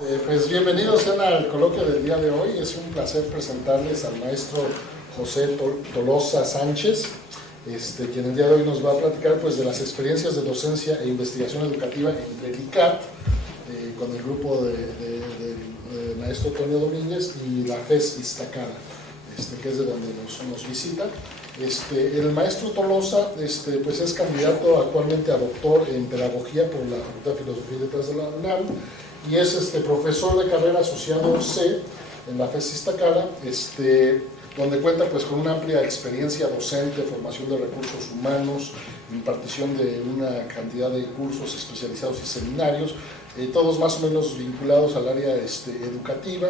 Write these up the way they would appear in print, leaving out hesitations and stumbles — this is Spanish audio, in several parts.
Pues bienvenidos al coloquio del día de hoy. Es un placer presentarles al maestro José Tolosa Sánchez, quien el día de hoy nos va a platicar pues, de las experiencias de docencia e investigación educativa entre el ICAT, con el grupo del maestro Antonio Domínguez y la FES Iztacala, que es de donde nos visita. El maestro Tolosa pues es candidato actualmente a doctor en pedagogía por la Facultad de Filosofía y Letras de la UNAM y es profesor de carrera asociado C en la FES Iztacala, donde cuenta pues, con una amplia experiencia docente, formación de recursos humanos, impartición de una cantidad de cursos especializados y seminarios, todos más o menos vinculados al área educativa.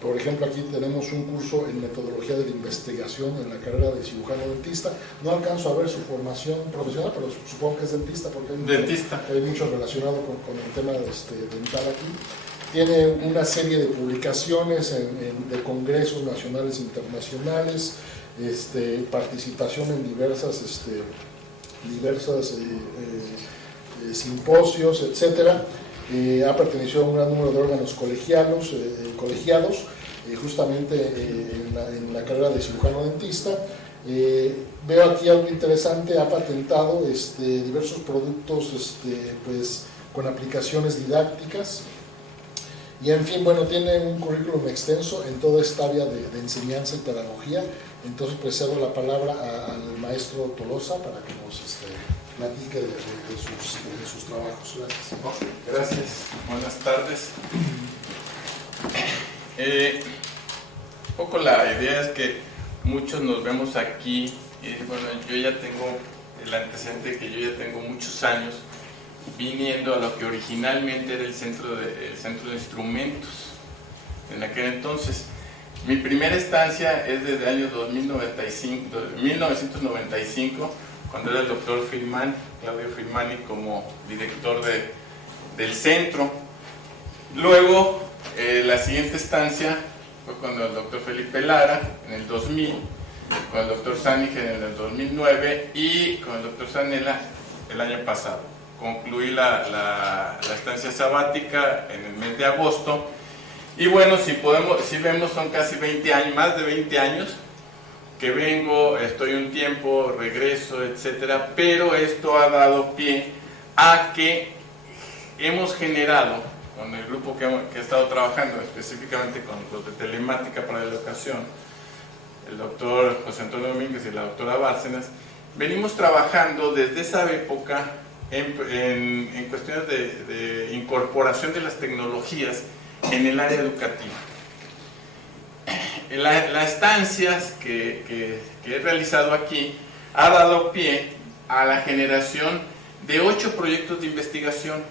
Por ejemplo, aquí tenemos un curso en metodología de la investigación en la carrera de cirujano dentista. No alcanzo a ver su formación profesional, pero supongo que es dentista, porque hay mucho relacionado con el tema dental aquí. Tiene una serie de publicaciones de congresos nacionales e internacionales, participación en diversas simposios, etcétera. Ha pertenecido a un gran número de órganos colegiados, justamente en la carrera de cirujano dentista. Veo aquí algo interesante: ha patentado diversos productos pues, con aplicaciones didácticas. Y en fin, bueno, tiene un currículum extenso en toda esta área de enseñanza y pedagogía. Entonces, pues cedo la palabra al maestro Tolosa para que nos platique de sus trabajos. Gracias. Gracias. Buenas tardes. Un poco la idea es que muchos nos vemos aquí y bueno, yo ya tengo el antecedente de que yo ya tengo muchos años viniendo a lo que originalmente era el centro de instrumentos en aquel entonces. Mi primera estancia es desde el año 1995, cuando era el doctor Claudio Firmani, como director del centro. Luego, la siguiente estancia fue cuando el doctor Felipe Lara, en el 2000, con el doctor Sániger en el 2009 y con el doctor Sanela el año pasado. Concluí la estancia sabática en el mes de agosto. Y bueno, si vemos, son casi 20 años, más de 20 años que vengo, estoy un tiempo, regreso, etcétera, pero esto ha dado pie a que hemos generado, con el grupo que he estado trabajando, específicamente con los de telemática para la educación, el doctor José Antonio Domínguez y la doctora Bárcenas, venimos trabajando desde esa época en cuestiones de incorporación de las tecnologías en el área educativa. Las estancias que he realizado aquí ha dado pie a la generación de 8 proyectos de investigación.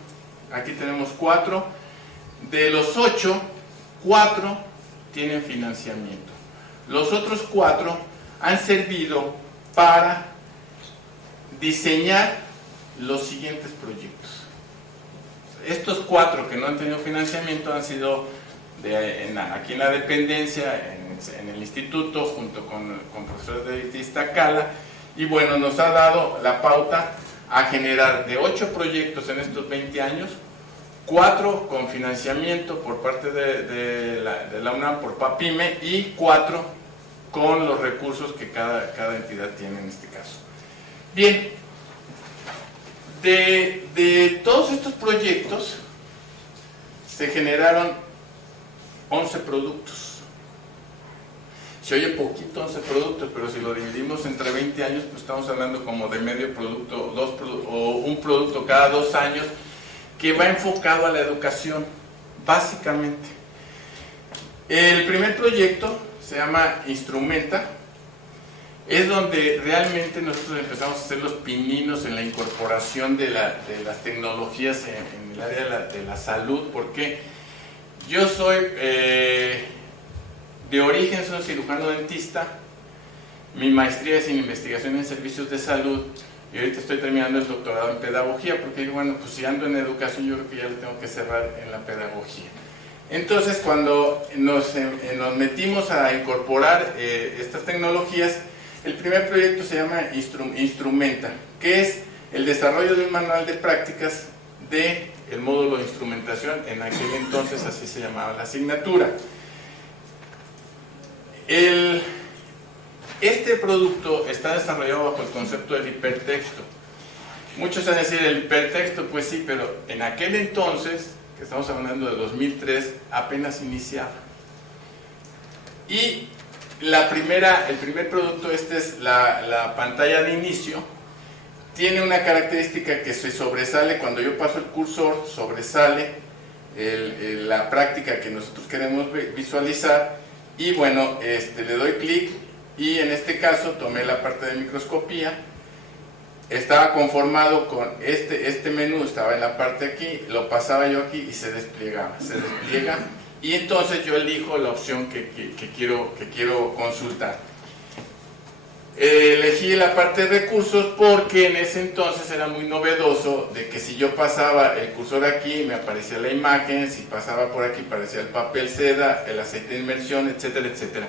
Aquí tenemos 4. De los 8, 4 tienen financiamiento. Los otros 4 han servido para diseñar los siguientes proyectos. Estos 4 que no han tenido financiamiento han sido aquí en la dependencia, en el instituto, junto con profesores de Iztacala, y bueno, nos ha dado la pauta a generar de 8 proyectos en estos 20 años, 4 con financiamiento por parte de la UNAM por PAPIME y 4 con los recursos que cada entidad tiene en este caso. Bien, de todos estos proyectos se generaron 11 productos. Se oye poquito 11 productos, pero si lo dividimos entre 20 años, pues estamos hablando como de medio producto, o un producto cada 2 años, que va enfocado a la educación, básicamente. El primer proyecto se llama Instrumenta. Es donde realmente nosotros empezamos a hacer los pininos en la incorporación de las tecnologías en el área de la salud, porque yo soy de origen, soy cirujano dentista, mi maestría es en investigación en servicios de salud y ahorita estoy terminando el doctorado en pedagogía, porque bueno, pues si ando en educación yo creo que ya lo tengo que cerrar en la pedagogía. Entonces, cuando nos metimos a incorporar estas tecnologías, el primer proyecto se llama Instrumenta, que es el desarrollo de un manual de prácticas del módulo de instrumentación computación, en aquel entonces así se llamaba la asignatura. Este producto está desarrollado bajo el concepto del hipertexto. Muchos van a decir, el hipertexto, pues sí, pero en aquel entonces, que estamos hablando de 2003, apenas iniciaba. Y el primer producto, este es la pantalla de inicio, tiene una característica que se sobresale cuando yo paso el cursor, sobresale la práctica que nosotros queremos visualizar, y bueno, le doy clic, y en este caso tomé la parte de microscopía, estaba conformado con este menú, estaba en la parte aquí, lo pasaba yo aquí y se despliega, y entonces yo elijo la opción que quiero consultar. Elegí la parte de recursos porque en ese entonces era muy novedoso de que si yo pasaba el cursor aquí me aparecía la imagen, si pasaba por aquí aparecía el papel seda, el aceite de inmersión, etcétera, etcétera.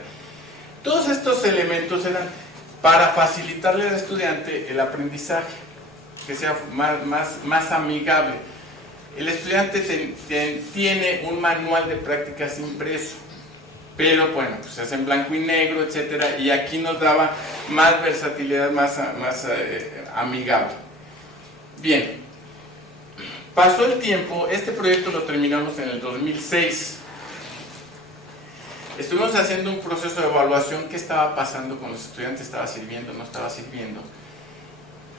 Todos estos elementos eran para facilitarle al estudiante el aprendizaje, que sea más amigable. El estudiante tiene un manual de prácticas impreso, pero bueno, pues es en blanco y negro, etcétera, y aquí nos daba más versatilidad, más amigable. Bien, pasó el tiempo, este proyecto lo terminamos en el 2006. Estuvimos haciendo un proceso de evaluación, qué estaba pasando con los estudiantes, estaba sirviendo, no estaba sirviendo.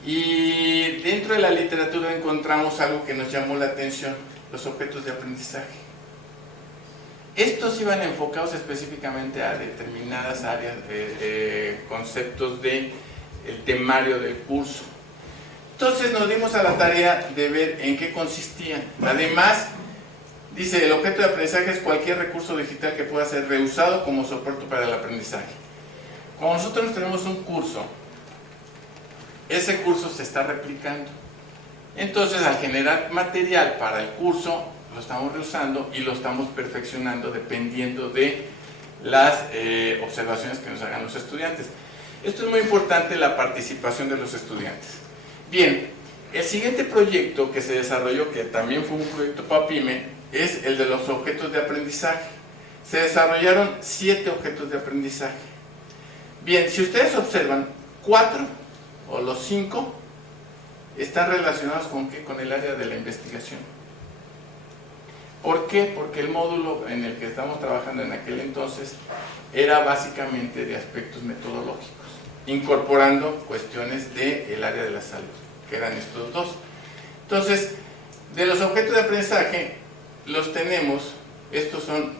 Y dentro de la literatura encontramos algo que nos llamó la atención, los objetos de aprendizaje. Estos iban enfocados específicamente a determinadas áreas, conceptos del temario del curso. Entonces nos dimos a la tarea de ver en qué consistían. Además, dice, el objeto de aprendizaje es cualquier recurso digital que pueda ser reusado como soporte para el aprendizaje. Como nosotros tenemos un curso, ese curso se está replicando. Entonces, al generar material para el curso, lo estamos reusando y lo estamos perfeccionando dependiendo de las observaciones que nos hagan los estudiantes. Esto es muy importante, la participación de los estudiantes. Bien, el siguiente proyecto que se desarrolló, que también fue un proyecto PAPIME, es el de los objetos de aprendizaje. Se desarrollaron 7 objetos de aprendizaje. Bien, si ustedes observan, 4 o los 5 están relacionados con ¿qué? Con el área de la investigación. ¿Por qué? Porque el módulo en el que estamos trabajando en aquel entonces era básicamente de aspectos metodológicos, incorporando cuestiones del área de la salud, que eran estos 2. Entonces, de los objetos de aprendizaje, los tenemos, estos son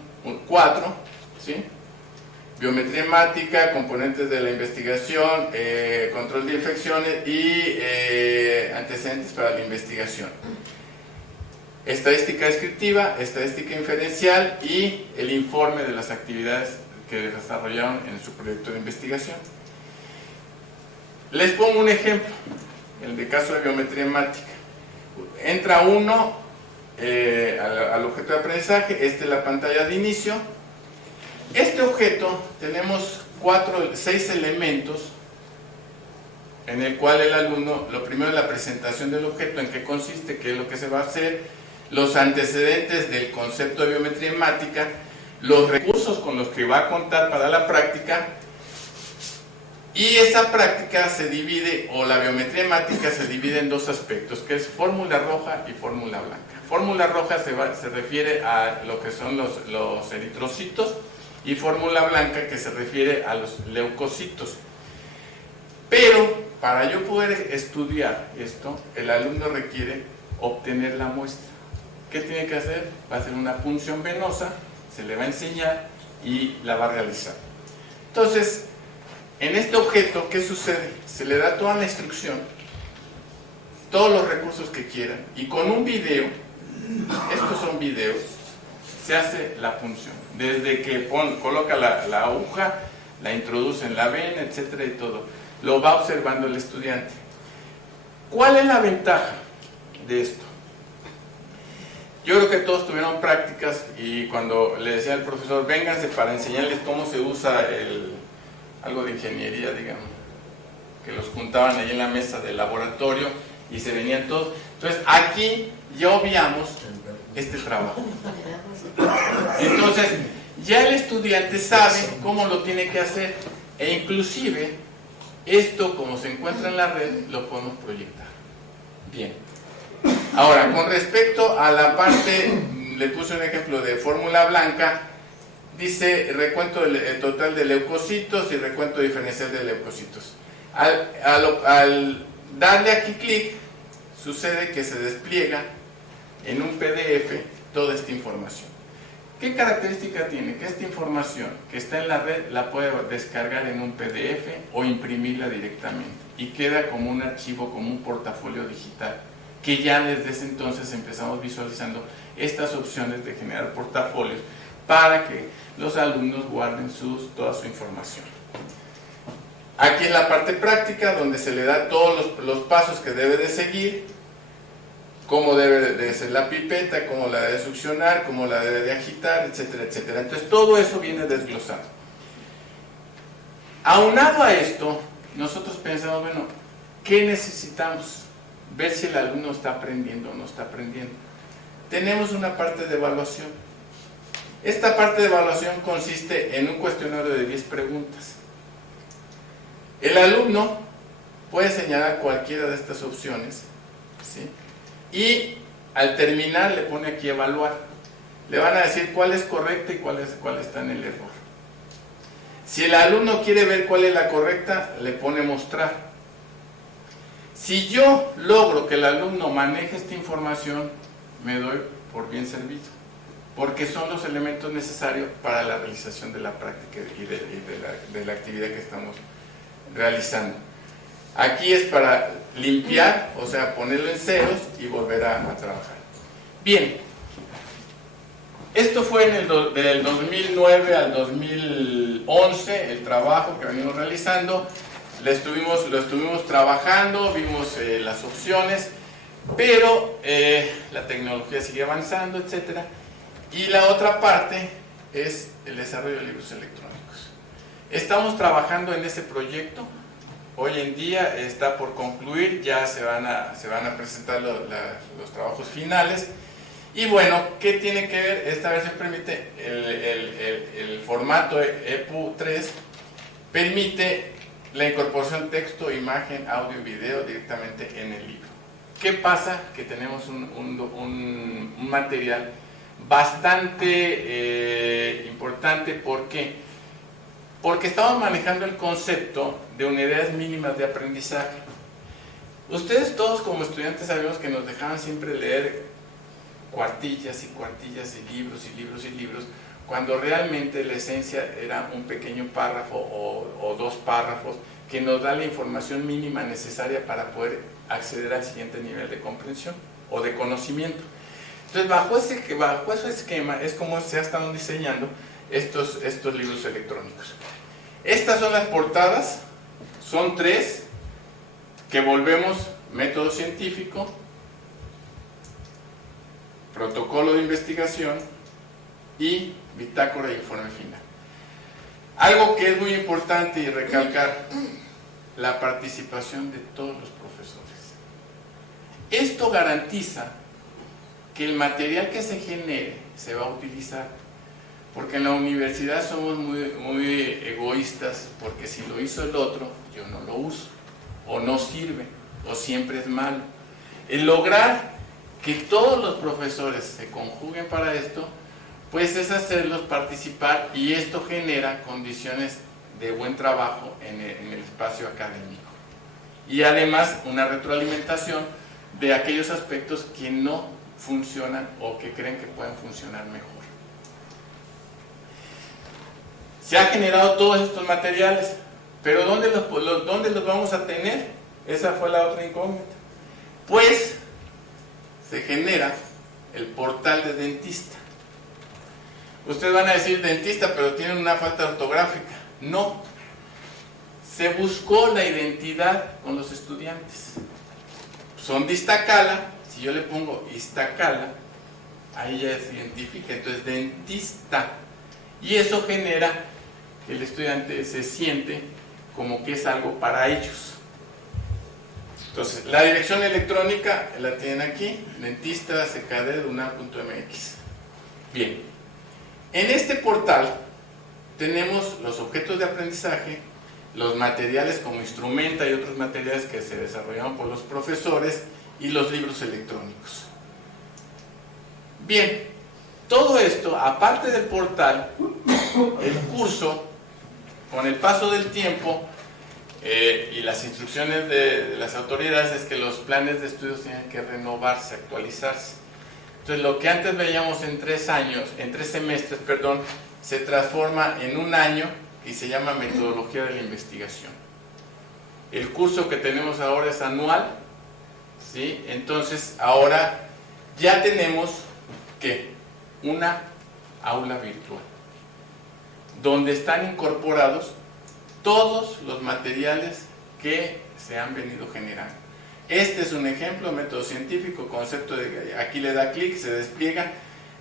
4, ¿sí? Biometría hemática, componentes de la investigación, control de infecciones y antecedentes para la investigación. Estadística descriptiva, estadística inferencial y el informe de las actividades que desarrollaron en su proyecto de investigación. Les pongo un ejemplo, el de caso de biometría hemática. Entra uno al objeto de aprendizaje, esta es la pantalla de inicio. Este objeto tenemos 6 elementos en el cual el alumno, lo primero es la presentación del objeto, en qué consiste, qué es lo que se va a hacer, los antecedentes del concepto de biometría hemática, los recursos con los que va a contar para la práctica, y esa práctica se divide, o la biometría hemática se divide en 2 aspectos, que es fórmula roja y fórmula blanca. Fórmula roja se refiere a lo que son los eritrocitos, y fórmula blanca que se refiere a los leucocitos. Pero para yo poder estudiar esto, el alumno requiere obtener la muestra. ¿Qué tiene que hacer? Va a hacer una punción venosa, se le va a enseñar y la va a realizar. Entonces, en este objeto, ¿qué sucede? Se le da toda la instrucción, todos los recursos que quieran, y con un video, estos son videos, se hace la punción. Desde que coloca la aguja, la introduce en la vena, etcétera, y todo. Lo va observando el estudiante. ¿Cuál es la ventaja de esto? Yo creo que todos tuvieron prácticas y cuando le decía al profesor, vénganse para enseñarles cómo se usa algo de ingeniería, digamos, que los juntaban ahí en la mesa del laboratorio y se venían todos. Entonces aquí ya obviamos este trabajo. Entonces, ya el estudiante sabe cómo lo tiene que hacer, e inclusive esto, como se encuentra en la red, lo podemos proyectar. Bien. Ahora, con respecto a la parte, le puse un ejemplo de fórmula blanca, dice recuento total de leucocitos y recuento diferencial de leucocitos. Al darle aquí clic, sucede que se despliega en un PDF toda esta información. ¿Qué característica tiene? Que esta información que está en la red la puede descargar en un PDF o imprimirla directamente y queda como un archivo, como un portafolio digital, que ya desde ese entonces empezamos visualizando estas opciones de generar portafolios para que los alumnos guarden toda su información. Aquí en la parte práctica, donde se le da todos los pasos que debe de seguir, cómo debe de ser la pipeta, cómo la debe de succionar, cómo la debe de agitar, etcétera, etcétera. Entonces todo eso viene desglosado. Aunado a esto, nosotros pensamos, bueno, ¿qué necesitamos? Ver si el alumno está aprendiendo o no está aprendiendo. Tenemos una parte de evaluación. Esta parte de evaluación consiste en un cuestionario de 10 preguntas. El alumno puede señalar cualquiera de estas opciones, ¿sí? Y al terminar le pone aquí evaluar. Le van a decir cuál es correcta y cuál está en el error. Si el alumno quiere ver cuál es la correcta, le pone mostrar. Si yo logro que el alumno maneje esta información, me doy por bien servido, porque son los elementos necesarios para la realización de la práctica y de la actividad que estamos realizando. Aquí es para limpiar, o sea, ponerlo en ceros y volver a trabajar. Bien, esto fue del 2009 al 2011, el trabajo que venimos realizando. Lo estuvimos trabajando, vimos las opciones, pero la tecnología sigue avanzando, etcétera. Y la otra parte es el desarrollo de libros electrónicos. Estamos trabajando en ese proyecto. Hoy en día está por concluir, ya se van a presentar los trabajos finales. Y bueno, ¿qué tiene que ver? Esta versión permite, el formato EPUB 3 permite la incorporación de texto, imagen, audio y video directamente en el libro. ¿Qué pasa? Que tenemos un material bastante importante. ¿Por qué? Porque estamos manejando el concepto de unidades mínimas de aprendizaje. Ustedes todos como estudiantes sabemos que nos dejaban siempre leer cuartillas y cuartillas y libros y libros y libros, cuando realmente la esencia era un pequeño párrafo o 2 párrafos que nos da la información mínima necesaria para poder acceder al siguiente nivel de comprensión o de conocimiento. Entonces, bajo ese esquema es como se están diseñando estos libros electrónicos. Estas son las portadas, son 3, que volvemos método científico, protocolo de investigación y bitácora e informe final. Algo que es muy importante y recalcar, la participación de todos los profesores. Esto garantiza que el material que se genere se va a utilizar, porque en la universidad somos muy egoístas, porque si lo hizo el otro, yo no lo uso, o no sirve, o siempre es malo. El lograr que todos los profesores se conjuguen para esto, pues es hacerlos participar, y esto genera condiciones de buen trabajo en el espacio académico. Y además una retroalimentación de aquellos aspectos que no funcionan o que creen que pueden funcionar mejor. Se han generado todos estos materiales, pero ¿dónde los vamos a tener? Esa fue la otra incógnita. Pues se genera el portal de dentista. Ustedes van a decir dentista, pero tienen una falta ortográfica. No. Se buscó la identidad con los estudiantes. Son de Iztacala. Si yo le pongo Iztacala, ahí ya se identifica. Entonces, dentista. Y eso genera que el estudiante se siente como que es algo para ellos. Entonces, la dirección electrónica la tienen aquí, dentista.ckd.unam.mx. Bien, en este portal tenemos los objetos de aprendizaje, los materiales como instrumenta y otros materiales que se desarrollaron por los profesores y los libros electrónicos. Bien, todo esto, aparte del portal, el curso, con el paso del tiempo y las instrucciones de las autoridades, es que los planes de estudios tienen que renovarse, actualizarse. Entonces, lo que antes veíamos en 3 semestres, se transforma en 1 año y se llama metodología de la investigación. El curso que tenemos ahora es anual, ¿sí? Entonces, ahora ya tenemos ¿qué? Una aula virtual, donde están incorporados todos los materiales que se han venido generando. Este es un ejemplo, método científico, concepto de aquí le da clic, se despliega,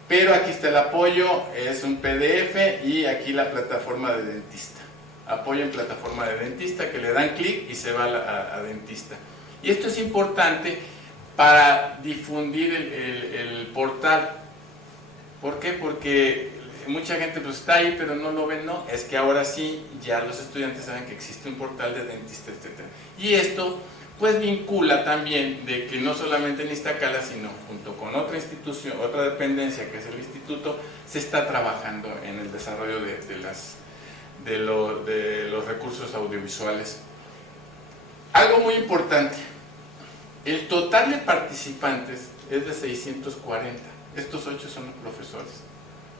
pero aquí está el apoyo, es un PDF y aquí la plataforma de dentista. Apoyo en plataforma de dentista, que le dan clic y se va a dentista. Y esto es importante para difundir el portal. ¿Por qué? Porque mucha gente pues está ahí pero no lo ven. No, es que ahora sí ya los estudiantes saben que existe un portal de dentista, etc. Y esto pues vincula también de que no solamente en Iztacala, sino junto con otra institución, otra dependencia que es el instituto, se está trabajando en el desarrollo de los recursos audiovisuales. Algo muy importante, el total de participantes es de 640, estos 8 son los profesores.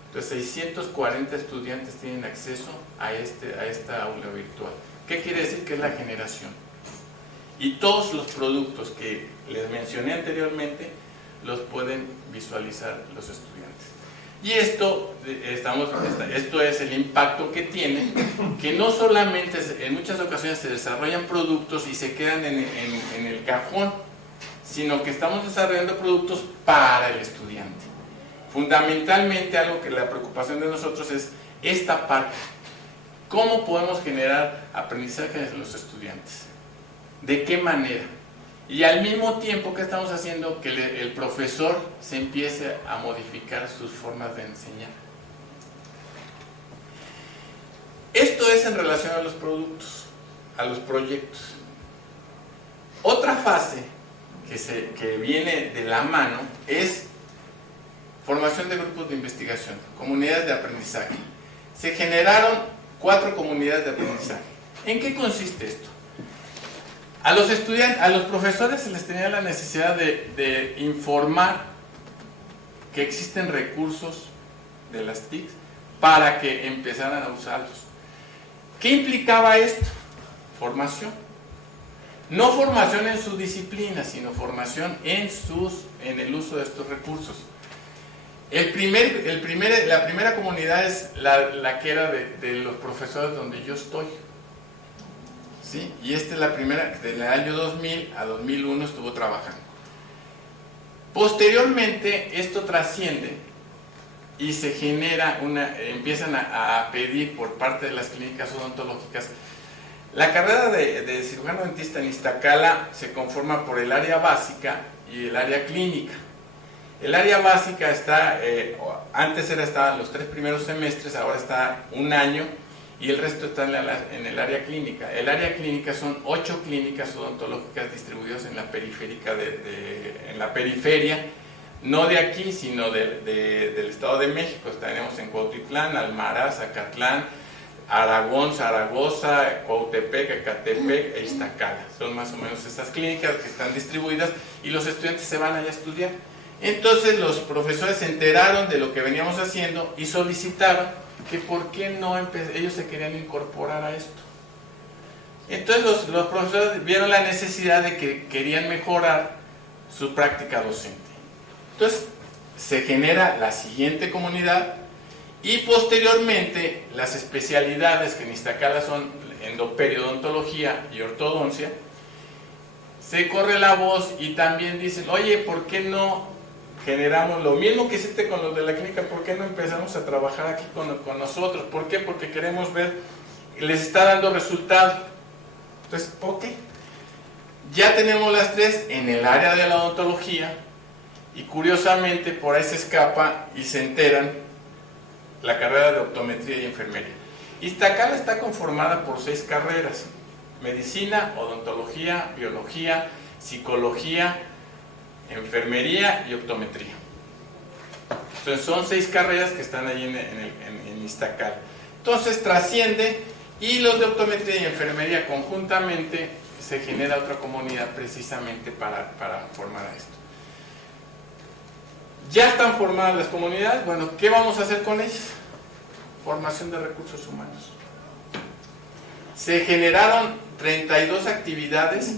Entonces 640 estudiantes tienen acceso a esta aula virtual. ¿Qué quiere decir? Que es la generación. Y todos los productos que les mencioné anteriormente los pueden visualizar los estudiantes. Y esto es el impacto que tiene, que no solamente en muchas ocasiones se desarrollan productos y se quedan en el cajón, sino que estamos desarrollando productos para el estudiante. Fundamentalmente, algo que la preocupación de nosotros es esta parte. ¿Cómo podemos generar aprendizaje en los estudiantes? ¿De qué manera? Y al mismo tiempo que estamos haciendo que el profesor se empiece a modificar sus formas de enseñar. Esto es en relación a los productos, a los proyectos. Otra fase que viene de la mano es formación de grupos de investigación, comunidades de aprendizaje. Se generaron 4 comunidades de aprendizaje. ¿En qué consiste esto? A los estudiantes, a los profesores se les tenía la necesidad de informar que existen recursos de las TICs para que empezaran a usarlos. ¿Qué implicaba esto? Formación. No formación en su disciplina, sino formación en el uso de estos recursos. La primera comunidad es la que era de los profesores donde yo estoy. ¿Sí? Y esta es la primera, del año 2000 a 2001 estuvo trabajando. Posteriormente, esto trasciende y se genera empiezan a pedir por parte de las clínicas odontológicas. La carrera de cirujano dentista en Iztacala se conforma por el área básica y el área clínica. El área básica antes estaban los 3 primeros semestres, ahora está 1 año, y el resto está en el área clínica. El área clínica son 8 clínicas odontológicas distribuidas en la periferia, no de aquí, sino del Estado de México. Tenemos en Cuautitlán, Almaraz, Zacatlán, Aragón, Zaragoza, Cuautepec, Ecatepec e Iztacala. Son más o menos estas clínicas que están distribuidas y los estudiantes se van allá a estudiar. Entonces los profesores se enteraron de lo que veníamos haciendo y solicitaron que por qué no ellos se querían incorporar a esto. Entonces los profesores vieron la necesidad de que querían mejorar su práctica docente. Entonces se genera la siguiente comunidad y posteriormente las especialidades que en Iztacala son endoperidodontología y ortodoncia. Se corre la voz y también dicen, oye, ¿por qué no generamos lo mismo que hiciste con los de la clínica? ¿Por qué no empezamos a trabajar aquí con nosotros? ¿Por qué? Porque queremos ver, les está dando resultado. Entonces, ok. Ya tenemos las tres en el área de la odontología y curiosamente por ahí se escapa y se enteran la carrera de optometría y enfermería. Iztacal está conformada por 6 carreras: medicina, odontología, biología, psicología, enfermería y optometría. Entonces son 6 carreras que están ahí en Iztacal. Entonces trasciende, y los de optometría y enfermería conjuntamente se genera otra comunidad precisamente para formar a esto. Ya están formadas las comunidades. Bueno, ¿qué vamos a hacer con ellas? Formación de recursos humanos. Se generaron 32 actividades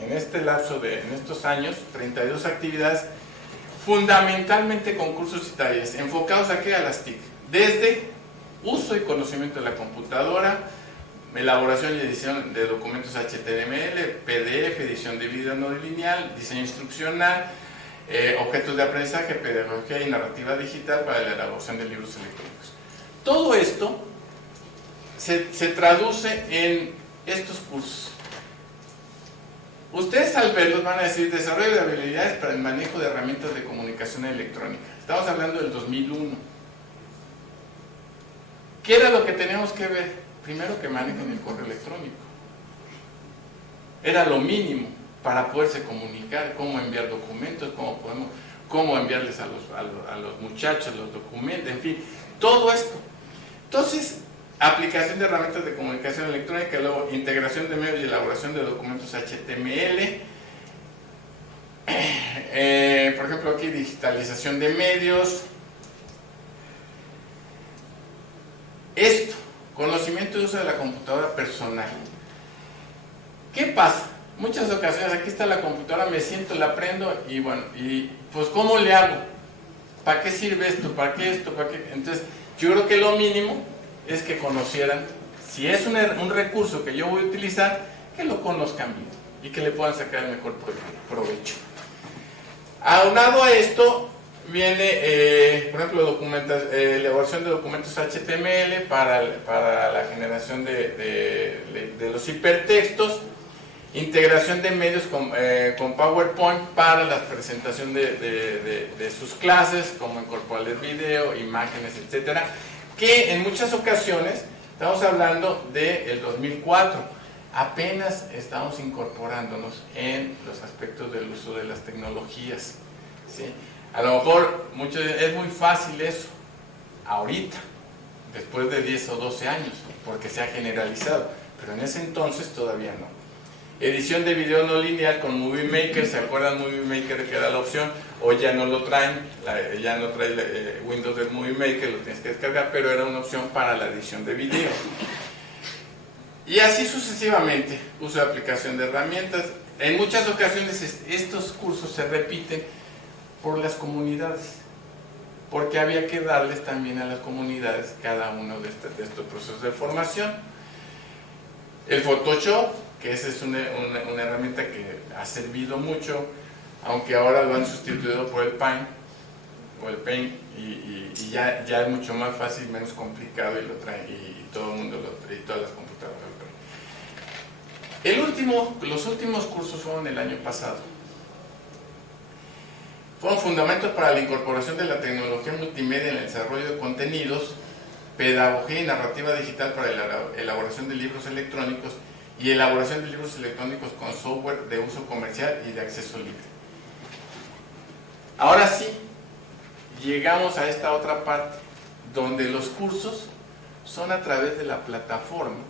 en este lapso en estos años, 32 actividades, fundamentalmente con cursos y talleres, enfocados aquí a las TIC, desde uso y conocimiento de la computadora, elaboración y edición de documentos HTML, PDF, edición de video no lineal, diseño instruccional, objetos de aprendizaje, pedagogía y narrativa digital para la elaboración de libros electrónicos. Todo esto se traduce en estos cursos. Ustedes al verlos van a decir: desarrollo de habilidades para el manejo de herramientas de comunicación electrónica. Estamos hablando del 2001. ¿Qué era lo que teníamos que ver? Primero, que manejen el correo electrónico. Era lo mínimo para poderse comunicar, cómo enviar documentos, cómo enviarles a los muchachos los documentos, en fin, todo esto. Entonces, aplicación de herramientas de comunicación electrónica, luego integración de medios y elaboración de documentos HTML, por ejemplo aquí digitalización de medios. Esto, conocimiento y uso de la computadora personal. ¿Qué pasa? Muchas ocasiones aquí está la computadora, me siento, la prendo y bueno, y pues ¿cómo le hago? ¿Para qué sirve esto? ¿Para qué esto? ¿Para qué? Entonces, yo creo que lo mínimo es que conocieran, si es un recurso que yo voy a utilizar, que lo conozcan bien y que le puedan sacar el mejor provecho. Aunado a esto viene, por ejemplo, elaboración de documentos HTML para la generación de los hipertextos, integración de medios con PowerPoint para la presentación de sus clases, como incorporarles video, imágenes, etcétera, que en muchas ocasiones, estamos hablando del 2004, apenas estamos incorporándonos en los aspectos del uso de las tecnologías, ¿sí? A lo mejor es muy fácil eso, ahorita, después de 10 o 12 años, porque se ha generalizado, pero en ese entonces todavía no. Edición de video no lineal con Movie Maker, ¿se acuerdan Movie Maker que era la opción? Hoy ya no lo traen, ya no trae Windows del Movie Maker, lo tienes que descargar, pero era una opción para la edición de video. Y así sucesivamente, uso de aplicación de herramientas. En muchas ocasiones estos cursos se repiten por las comunidades, porque había que darles también a las comunidades cada uno de estos procesos de formación. El Photoshop, que esa es una herramienta que ha servido mucho, aunque ahora lo han sustituido por el Paint, y ya es mucho más fácil, menos complicado, y lo trae, y todo el mundo lo trae, y todas las computadoras lo traen. Los últimos cursos fueron el año pasado. Fueron fundamentos para la incorporación de la tecnología multimedia en el desarrollo de contenidos, pedagogía y narrativa digital para la elaboración de libros electrónicos y elaboración de libros electrónicos con software de uso comercial y de acceso libre. Ahora sí, llegamos a esta otra parte, donde los cursos son a través de la plataforma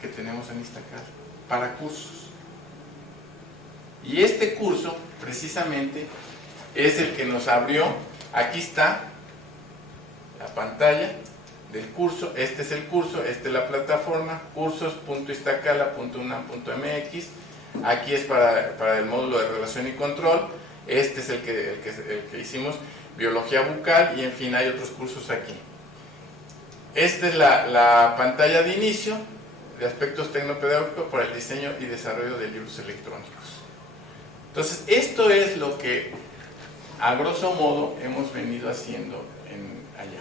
que tenemos en Iztacal, para cursos. Y este curso, precisamente, es el que nos abrió. Aquí está la pantalla del curso. Este es el curso, esta es la plataforma, cursos.iztacala.unam.mx. Aquí es para el módulo de relación y control. Este es el que hicimos, biología bucal, y en fin hay otros cursos aquí. Esta es la pantalla de inicio de aspectos tecnopedagógicos para el diseño y desarrollo de libros electrónicos. Entonces, esto es lo que a grosso modo hemos venido haciendo allá.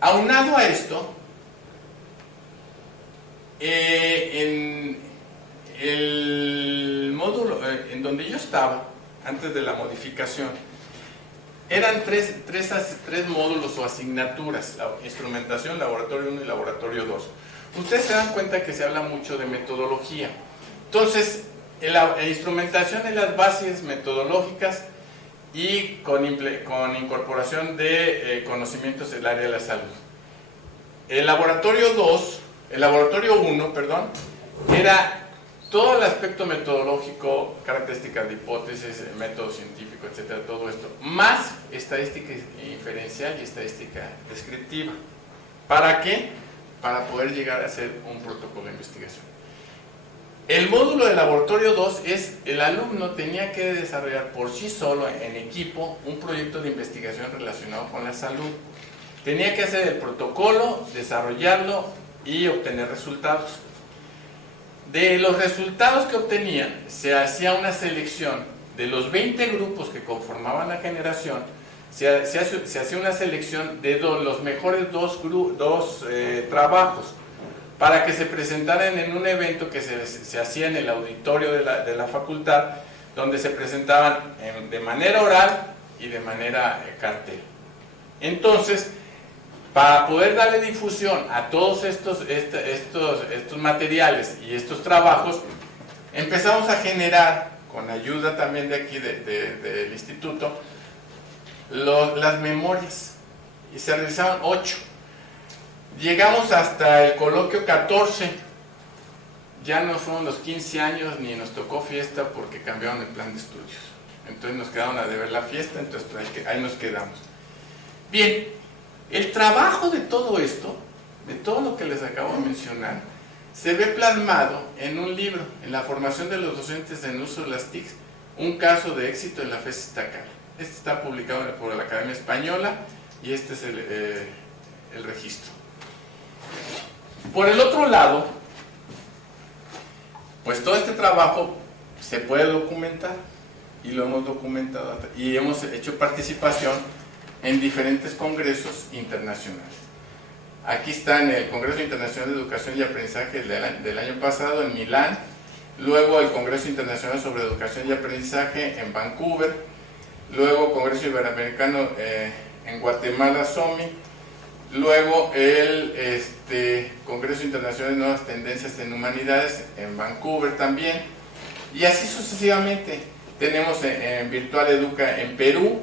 Aunado a esto, en el módulo en donde yo estaba, antes de la modificación, eran tres módulos o asignaturas: instrumentación, laboratorio 1 y laboratorio 2. Ustedes se dan cuenta que se habla mucho de metodología. Entonces, la instrumentación es las bases metodológicas y con incorporación de conocimientos del área de la salud. El laboratorio 1, perdón, era todo el aspecto metodológico, características de hipótesis, método científico, etcétera, todo esto, más estadística inferencial y estadística descriptiva. ¿Para qué? Para poder llegar a hacer un protocolo de investigación. El módulo de laboratorio 2 es: el alumno tenía que desarrollar por sí solo, en equipo, un proyecto de investigación relacionado con la salud. Tenía que hacer el protocolo, desarrollarlo y obtener resultados. De los resultados que obtenían, se hacía una selección de los 20 grupos que conformaban la generación. Se hacía una selección de los mejores dos trabajos para que se presentaran en un evento que se hacía en el auditorio de la facultad, donde se presentaban de manera oral y de manera cartel. Entonces, para poder darle difusión a todos estos materiales y estos trabajos, empezamos a generar, con ayuda también de aquí del instituto, las memorias, y se realizaron 8. Llegamos hasta el coloquio 14, ya no fueron los 15 años ni nos tocó fiesta porque cambiaron el plan de estudios. Entonces nos quedaron a deber la fiesta, entonces ahí nos quedamos. Bien, el trabajo de todo esto, de todo lo que les acabo de mencionar, se ve plasmado en un libro, en la formación de los docentes en uso de las TICs, un caso de éxito en la FES Iztacala. Este está publicado por la Academia Española y este es el registro. Por el otro lado, pues todo este trabajo se puede documentar, y lo hemos documentado, y hemos hecho participación en diferentes congresos internacionales. Aquí está en el Congreso Internacional de Educación y Aprendizaje del año pasado en Milán, luego el Congreso Internacional sobre Educación y Aprendizaje en Vancouver, luego Congreso Iberoamericano en Guatemala, SOMI, luego el Congreso Internacional de Nuevas Tendencias en Humanidades en Vancouver también, y así sucesivamente. Tenemos en Virtual Educa en Perú,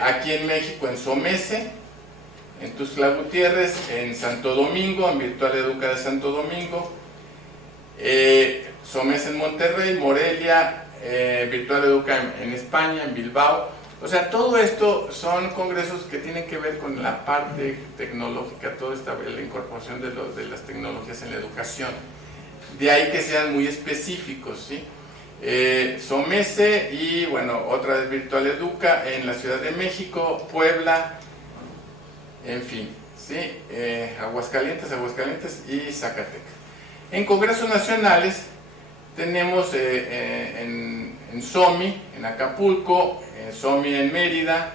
aquí en México en SOMESE, en Tuxtla Gutiérrez, en Santo Domingo, en Virtual Educa de Santo Domingo, SOMESE en Monterrey, Morelia, Virtual Educa en España, en Bilbao. O sea, todo esto son congresos que tienen que ver con la parte tecnológica, toda la incorporación de las tecnologías en la educación. De ahí que sean muy específicos, ¿sí? SOMESE y, bueno, otra vez Virtual Educa en la Ciudad de México, Puebla, en fin, ¿sí? Aguascalientes y Zacatecas. En congresos nacionales tenemos en SOMI, en Acapulco, en SOMI en Mérida,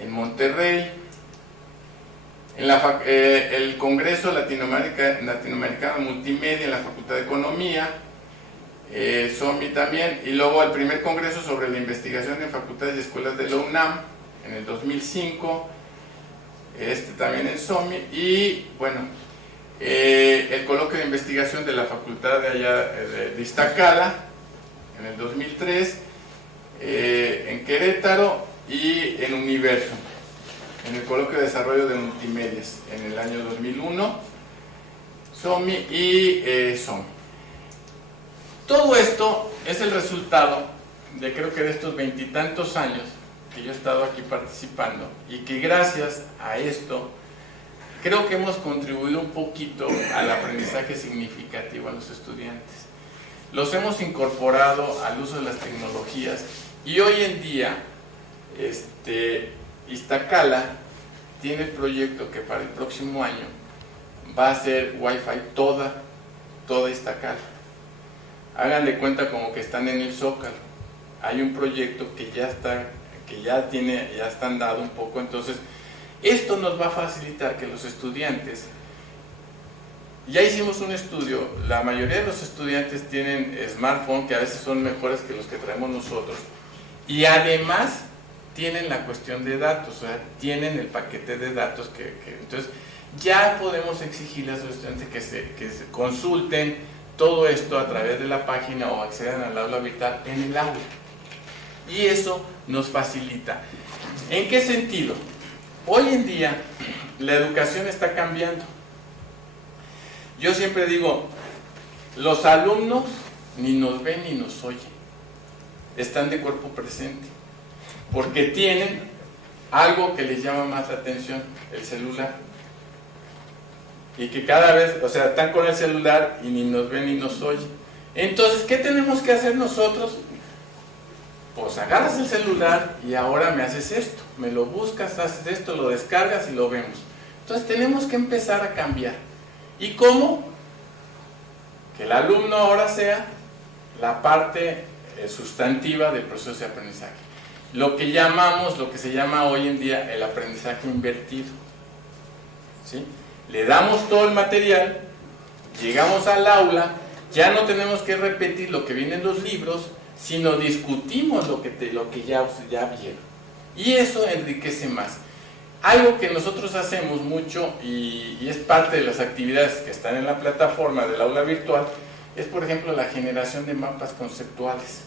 en Monterrey, el Congreso Latinoamericano Multimedia en la Facultad de Economía, SOMI también, y luego el primer Congreso sobre la Investigación en Facultades y Escuelas de la UNAM en el 2005, también en SOMI, y bueno, el Coloquio de Investigación de la Facultad de allá de Iztacala en el 2003, en Querétaro y en Universo, en el Coloquio de Desarrollo de Multimedias en el año 2001, SOMI y SOMI. Todo esto es el resultado de, creo que de estos 20 y tantos años que yo he estado aquí participando, y que gracias a esto creo que hemos contribuido un poquito al aprendizaje significativo a los estudiantes. Los hemos incorporado al uso de las tecnologías, y hoy en día Iztacala tiene el proyecto que para el próximo año va a ser Wi-Fi toda Iztacala. Hagan de cuenta como que están en el Zócalo. Hay un proyecto que ya está andado un poco. Entonces esto nos va a facilitar que los estudiantes Ya hicimos un estudio, la mayoría de los estudiantes tienen smartphone que a veces son mejores que los que traemos nosotros, y además tienen la cuestión de datos, o sea, tienen el paquete de datos entonces ya podemos exigirle a los estudiantes que se consulten todo esto a través de la página o accedan al aula virtual en el aula, y eso nos facilita. ¿En qué sentido? Hoy en día la educación está cambiando. Yo siempre digo, los alumnos ni nos ven ni nos oyen, están de cuerpo presente, porque tienen algo que les llama más la atención, el celular. Y que cada vez, o sea, están con el celular y ni nos ven ni nos oyen. Entonces, ¿qué tenemos que hacer nosotros? Pues agarras el celular y ahora me haces esto, me lo buscas, haces esto, lo descargas y lo vemos. Entonces tenemos que empezar a cambiar. ¿Y cómo? Que el alumno ahora sea la parte sustantiva del proceso de aprendizaje. Lo que se llama hoy en día el aprendizaje invertido. ¿Sí? Le damos todo el material, llegamos al aula, ya no tenemos que repetir lo que viene en los libros, sino discutimos lo que ya vieron. Y eso enriquece más. Algo que nosotros hacemos mucho y es parte de las actividades que están en la plataforma del aula virtual, es por ejemplo la generación de mapas conceptuales.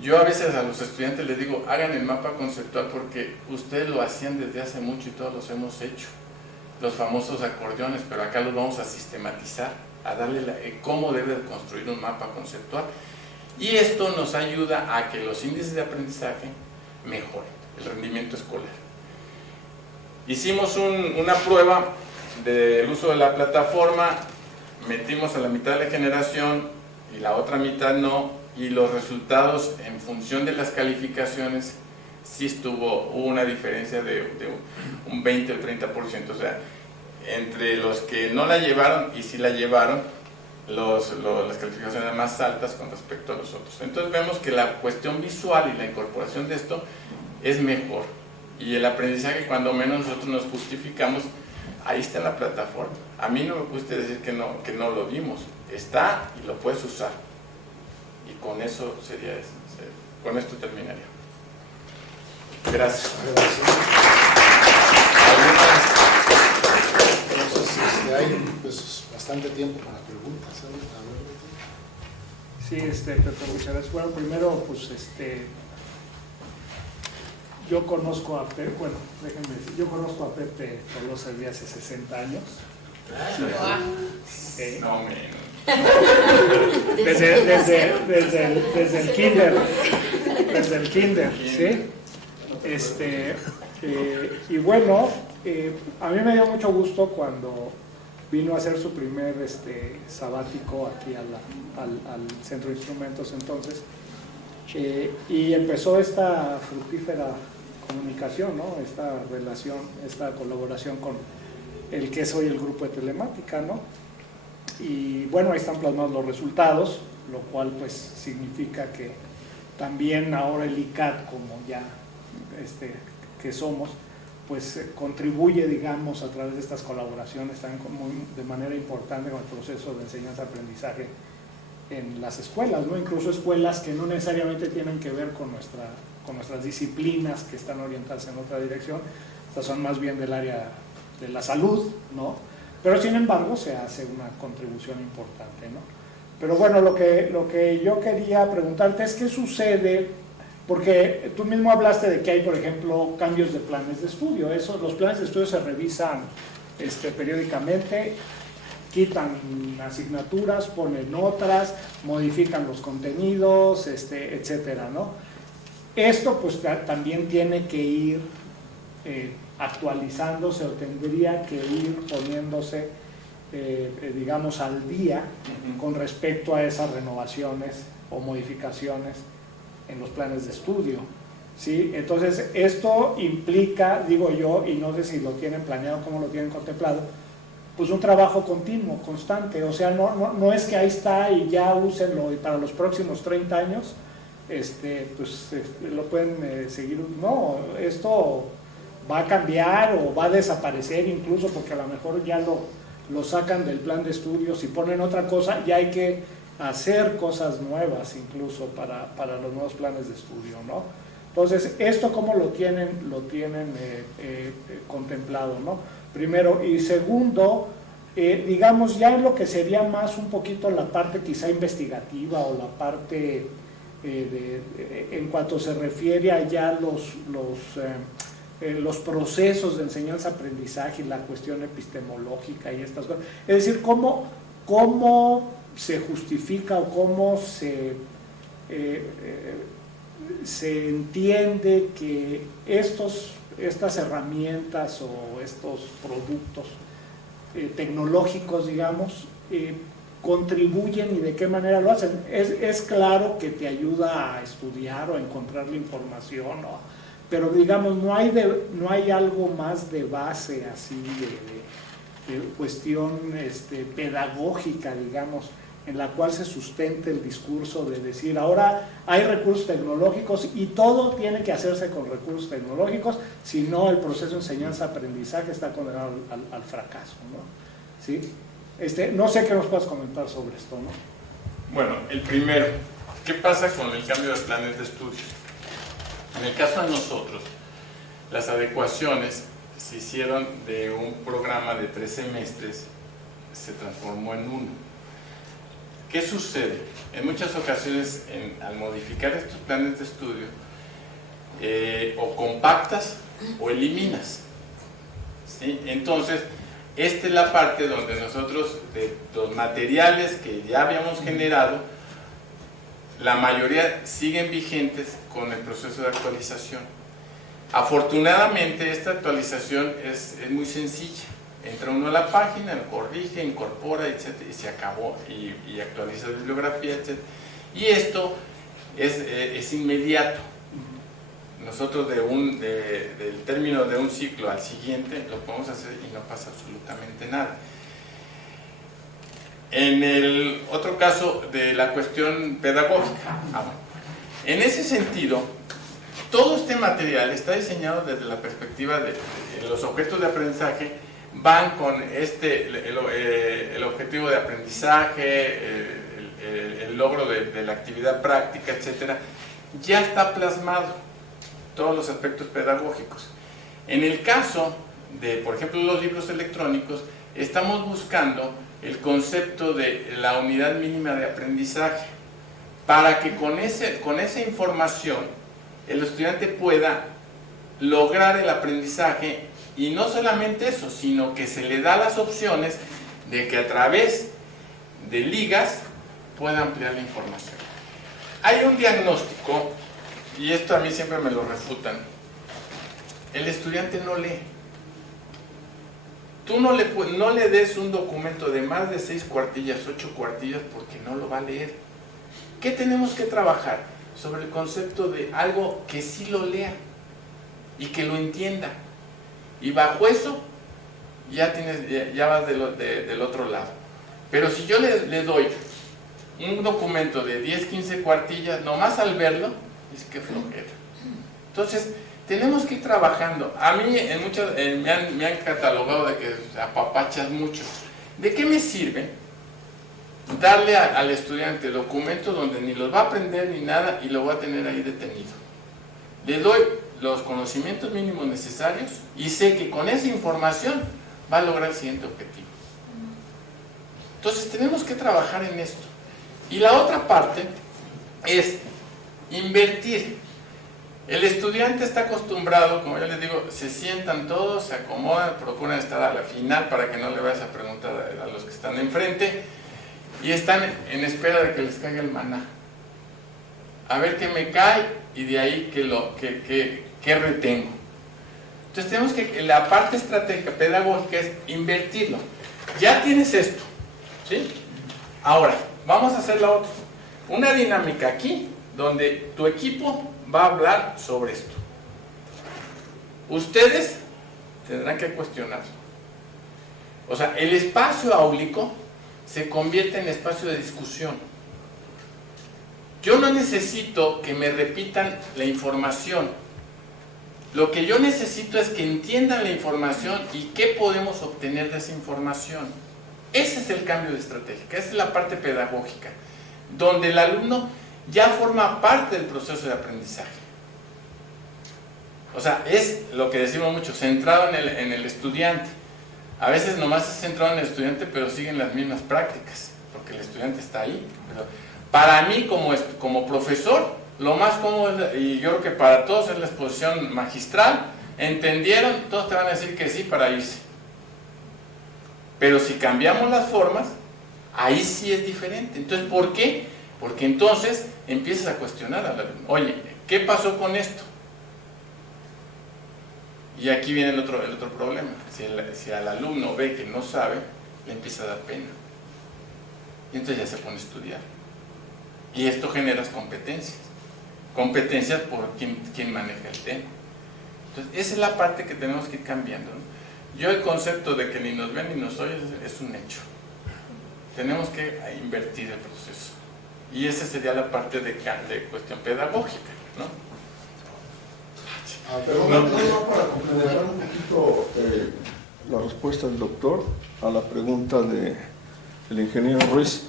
Yo a veces a los estudiantes les digo, hagan el mapa conceptual porque ustedes lo hacían desde hace mucho y todos los hemos hecho. Los famosos acordeones, pero acá los vamos a sistematizar, a darle cómo debe construir un mapa conceptual. Y esto nos ayuda a que los índices de aprendizaje mejoren, el rendimiento escolar. Hicimos una prueba del uso de la plataforma, metimos a la mitad de la generación y la otra mitad no, y los resultados en función de las calificaciones sí hubo una diferencia de un 20 al 30%, o sea, entre los que no la llevaron y sí la llevaron, las calificaciones más altas con respecto a los otros. Entonces vemos que la cuestión visual y la incorporación de esto es mejor, y el aprendizaje, cuando menos nosotros nos justificamos, ahí está en la plataforma. A mí no me pudiste decir que no lo vimos, está y lo puedes usar, y con eso sería eso. Con esto terminaría. Gracias. Entonces, hay pues, bastante tiempo para preguntas, ¿sabes? Sí, Pepe, muchas gracias. Bueno, primero, pues, yo conozco a Pepe, bueno, déjenme decir, yo conozco a Pepe Tolosa desde hace 60 años. No menos. Desde el kinder, ¿sí? Y bueno, a mí me dio mucho gusto cuando vino a hacer su primer sabático aquí al Centro de Instrumentos entonces, y empezó esta fructífera comunicación, ¿no? Esta relación, esta colaboración con el que es hoy el grupo de telemática, ¿no? Y bueno, ahí están plasmados los resultados, lo cual pues significa que también ahora el ICAT, como ya que somos, pues contribuye, digamos, a través de estas colaboraciones también de manera importante con el proceso de enseñanza-aprendizaje en las escuelas, ¿no? Incluso escuelas que no necesariamente tienen que ver con nuestras disciplinas que están orientadas en otra dirección, estas son más bien del área de la salud, ¿no? Pero sin embargo se hace una contribución importante, ¿no? Pero bueno, lo que yo quería preguntarte es qué sucede, porque tú mismo hablaste de que hay, por ejemplo, cambios de planes de estudio. Los planes de estudio se revisan periódicamente, quitan asignaturas, ponen otras, modifican los contenidos, etcétera, ¿no? Esto pues también tiene que ir actualizándose o tendría que ir poniéndose, digamos, al día con respecto a esas renovaciones o modificaciones en los planes de estudio, ¿sí? Entonces, esto implica, digo yo, y no sé si lo tienen planeado, cómo lo tienen contemplado, pues un trabajo continuo, constante, o sea, no es que ahí está y ya úsenlo y para los próximos 30 años, lo pueden seguir, no, esto va a cambiar o va a desaparecer incluso porque a lo mejor ya lo sacan del plan de estudios y ponen otra cosa, y hay que hacer cosas nuevas incluso para los nuevos planes de estudio, ¿no? Entonces, ¿esto cómo lo tienen contemplado, ¿no? Primero, y segundo, digamos ya en lo que sería más un poquito la parte quizá investigativa o la parte en cuanto se refiere a ya los procesos de enseñanza-aprendizaje y la cuestión epistemológica y estas cosas. Es decir, cómo se justifica o cómo se entiende que estas herramientas o estos productos tecnológicos, digamos, contribuyen y de qué manera lo hacen. Es claro que te ayuda a estudiar o a encontrar la información, ¿no? Pero digamos, no hay algo más de base así de cuestión pedagógica, digamos, en la cual se sustente el discurso de decir, ahora hay recursos tecnológicos y todo tiene que hacerse con recursos tecnológicos, si no el proceso de enseñanza-aprendizaje está condenado al fracaso, ¿no? ¿Sí? No sé qué nos puedas comentar sobre esto, ¿no? Bueno, el primero, ¿qué pasa con el cambio de planes de estudio? En el caso de nosotros, las adecuaciones se hicieron de un programa de 3 semestres, se transformó en uno. ¿Qué sucede? En muchas ocasiones, al modificar estos planes de estudio, o compactas o eliminas, ¿sí? Entonces, esta es la parte donde nosotros, de los materiales que ya habíamos generado, la mayoría siguen vigentes con el proceso de actualización. Afortunadamente, esta actualización es muy sencilla. Entra uno a la página, lo corrige, incorpora, etc., y se acabó, y actualiza la bibliografía, etc. Y esto es inmediato. Nosotros del término de un ciclo al siguiente lo podemos hacer y no pasa absolutamente nada. En el otro caso de la cuestión pedagógica, en ese sentido, todo este material está diseñado desde la perspectiva de los objetos de aprendizaje. Van con el objetivo de aprendizaje, el logro de la actividad práctica, etcétera. Ya está plasmado todos los aspectos pedagógicos. En el caso de, por ejemplo, los libros electrónicos, estamos buscando el concepto de la unidad mínima de aprendizaje, para que con esa información el estudiante pueda lograr el aprendizaje. Y no solamente eso, sino que se le da las opciones de que a través de ligas pueda ampliar la información. Hay un diagnóstico, y esto a mí siempre me lo refutan: el estudiante no lee. Tú no le des un documento de más de 6 cuartillas, 8 cuartillas, porque no lo va a leer. ¿Qué tenemos que trabajar? Sobre el concepto de algo que sí lo lea y que lo entienda. Y bajo eso ya vas del otro lado. Pero si yo le doy un documento de 10, 15 cuartillas, nomás al verlo, es que flojera. Entonces, tenemos que ir trabajando. A mí me han catalogado de que apapachas mucho. ¿De qué me sirve darle al estudiante documentos donde ni los va a aprender ni nada y lo voy a tener ahí detenido? Le doy los conocimientos mínimos necesarios y sé que con esa información va a lograr el siguiente objetivo. Entonces tenemos que trabajar en esto. Y la otra parte es invertir. El estudiante está acostumbrado, como yo les digo, se sientan todos, se acomodan, procuran estar a la final para que no le vayas a preguntar a los que están enfrente, y están en espera de que les caiga el maná. A ver qué me cae y de ahí qué retengo. Entonces tenemos que, la parte estratégica pedagógica es invertirlo. Ya tienes esto, ¿sí? Ahora, vamos a hacer la otra. Una dinámica aquí, donde tu equipo va a hablar sobre esto. Ustedes tendrán que cuestionar. O sea, el espacio áulico se convierte en espacio de discusión. Yo no necesito que me repitan la información. Lo que yo necesito es que entiendan la información y qué podemos obtener de esa información. Ese es el cambio de estrategia, esa es la parte pedagógica, donde el alumno ya forma parte del proceso de aprendizaje. O sea, es lo que decimos mucho, centrado en el estudiante. A veces nomás es centrado en el estudiante, pero siguen las mismas prácticas, porque el estudiante está ahí. Pero para mí, como profesor, lo más cómodo, y yo creo que para todos es la exposición magistral. ¿Entendieron? Todos te van a decir que sí para irse. Pero si cambiamos las formas, ahí sí es diferente. Entonces, ¿por qué? Porque entonces empiezas a cuestionar al alumno. Oye, ¿qué pasó con esto? Y aquí viene el otro problema. Si al alumno ve que no sabe, le empieza a dar pena. Y entonces ya se pone a estudiar. Y esto genera competencias. Competencias por quién maneja el tema. Entonces, esa es la parte que tenemos que ir cambiando, ¿no? Yo el concepto de que ni nos ven ni nos oyen es un hecho. Tenemos que invertir el proceso. Y esa sería la parte de cuestión pedagógica, ¿no? Para complementar un poquito la respuesta del doctor a la pregunta del ingeniero Ruiz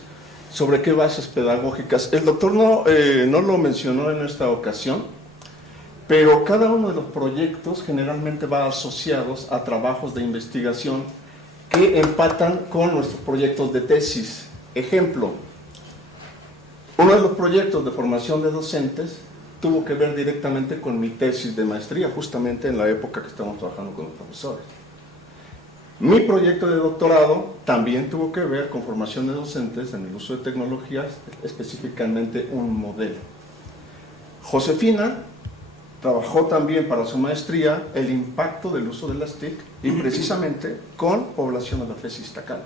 sobre qué bases pedagógicas. El doctor no lo mencionó en esta ocasión, pero cada uno de los proyectos generalmente va asociados a trabajos de investigación que empatan con nuestros proyectos de tesis. Ejemplo, uno de los proyectos de formación de docentes tuvo que ver directamente con mi tesis de maestría, justamente en la época que estamos trabajando con los profesores. Mi proyecto de doctorado también tuvo que ver con formación de docentes en el uso de tecnologías, específicamente un modelo. Josefina trabajó también para su maestría el impacto del uso de las TIC y precisamente con población de la FES Iztacala.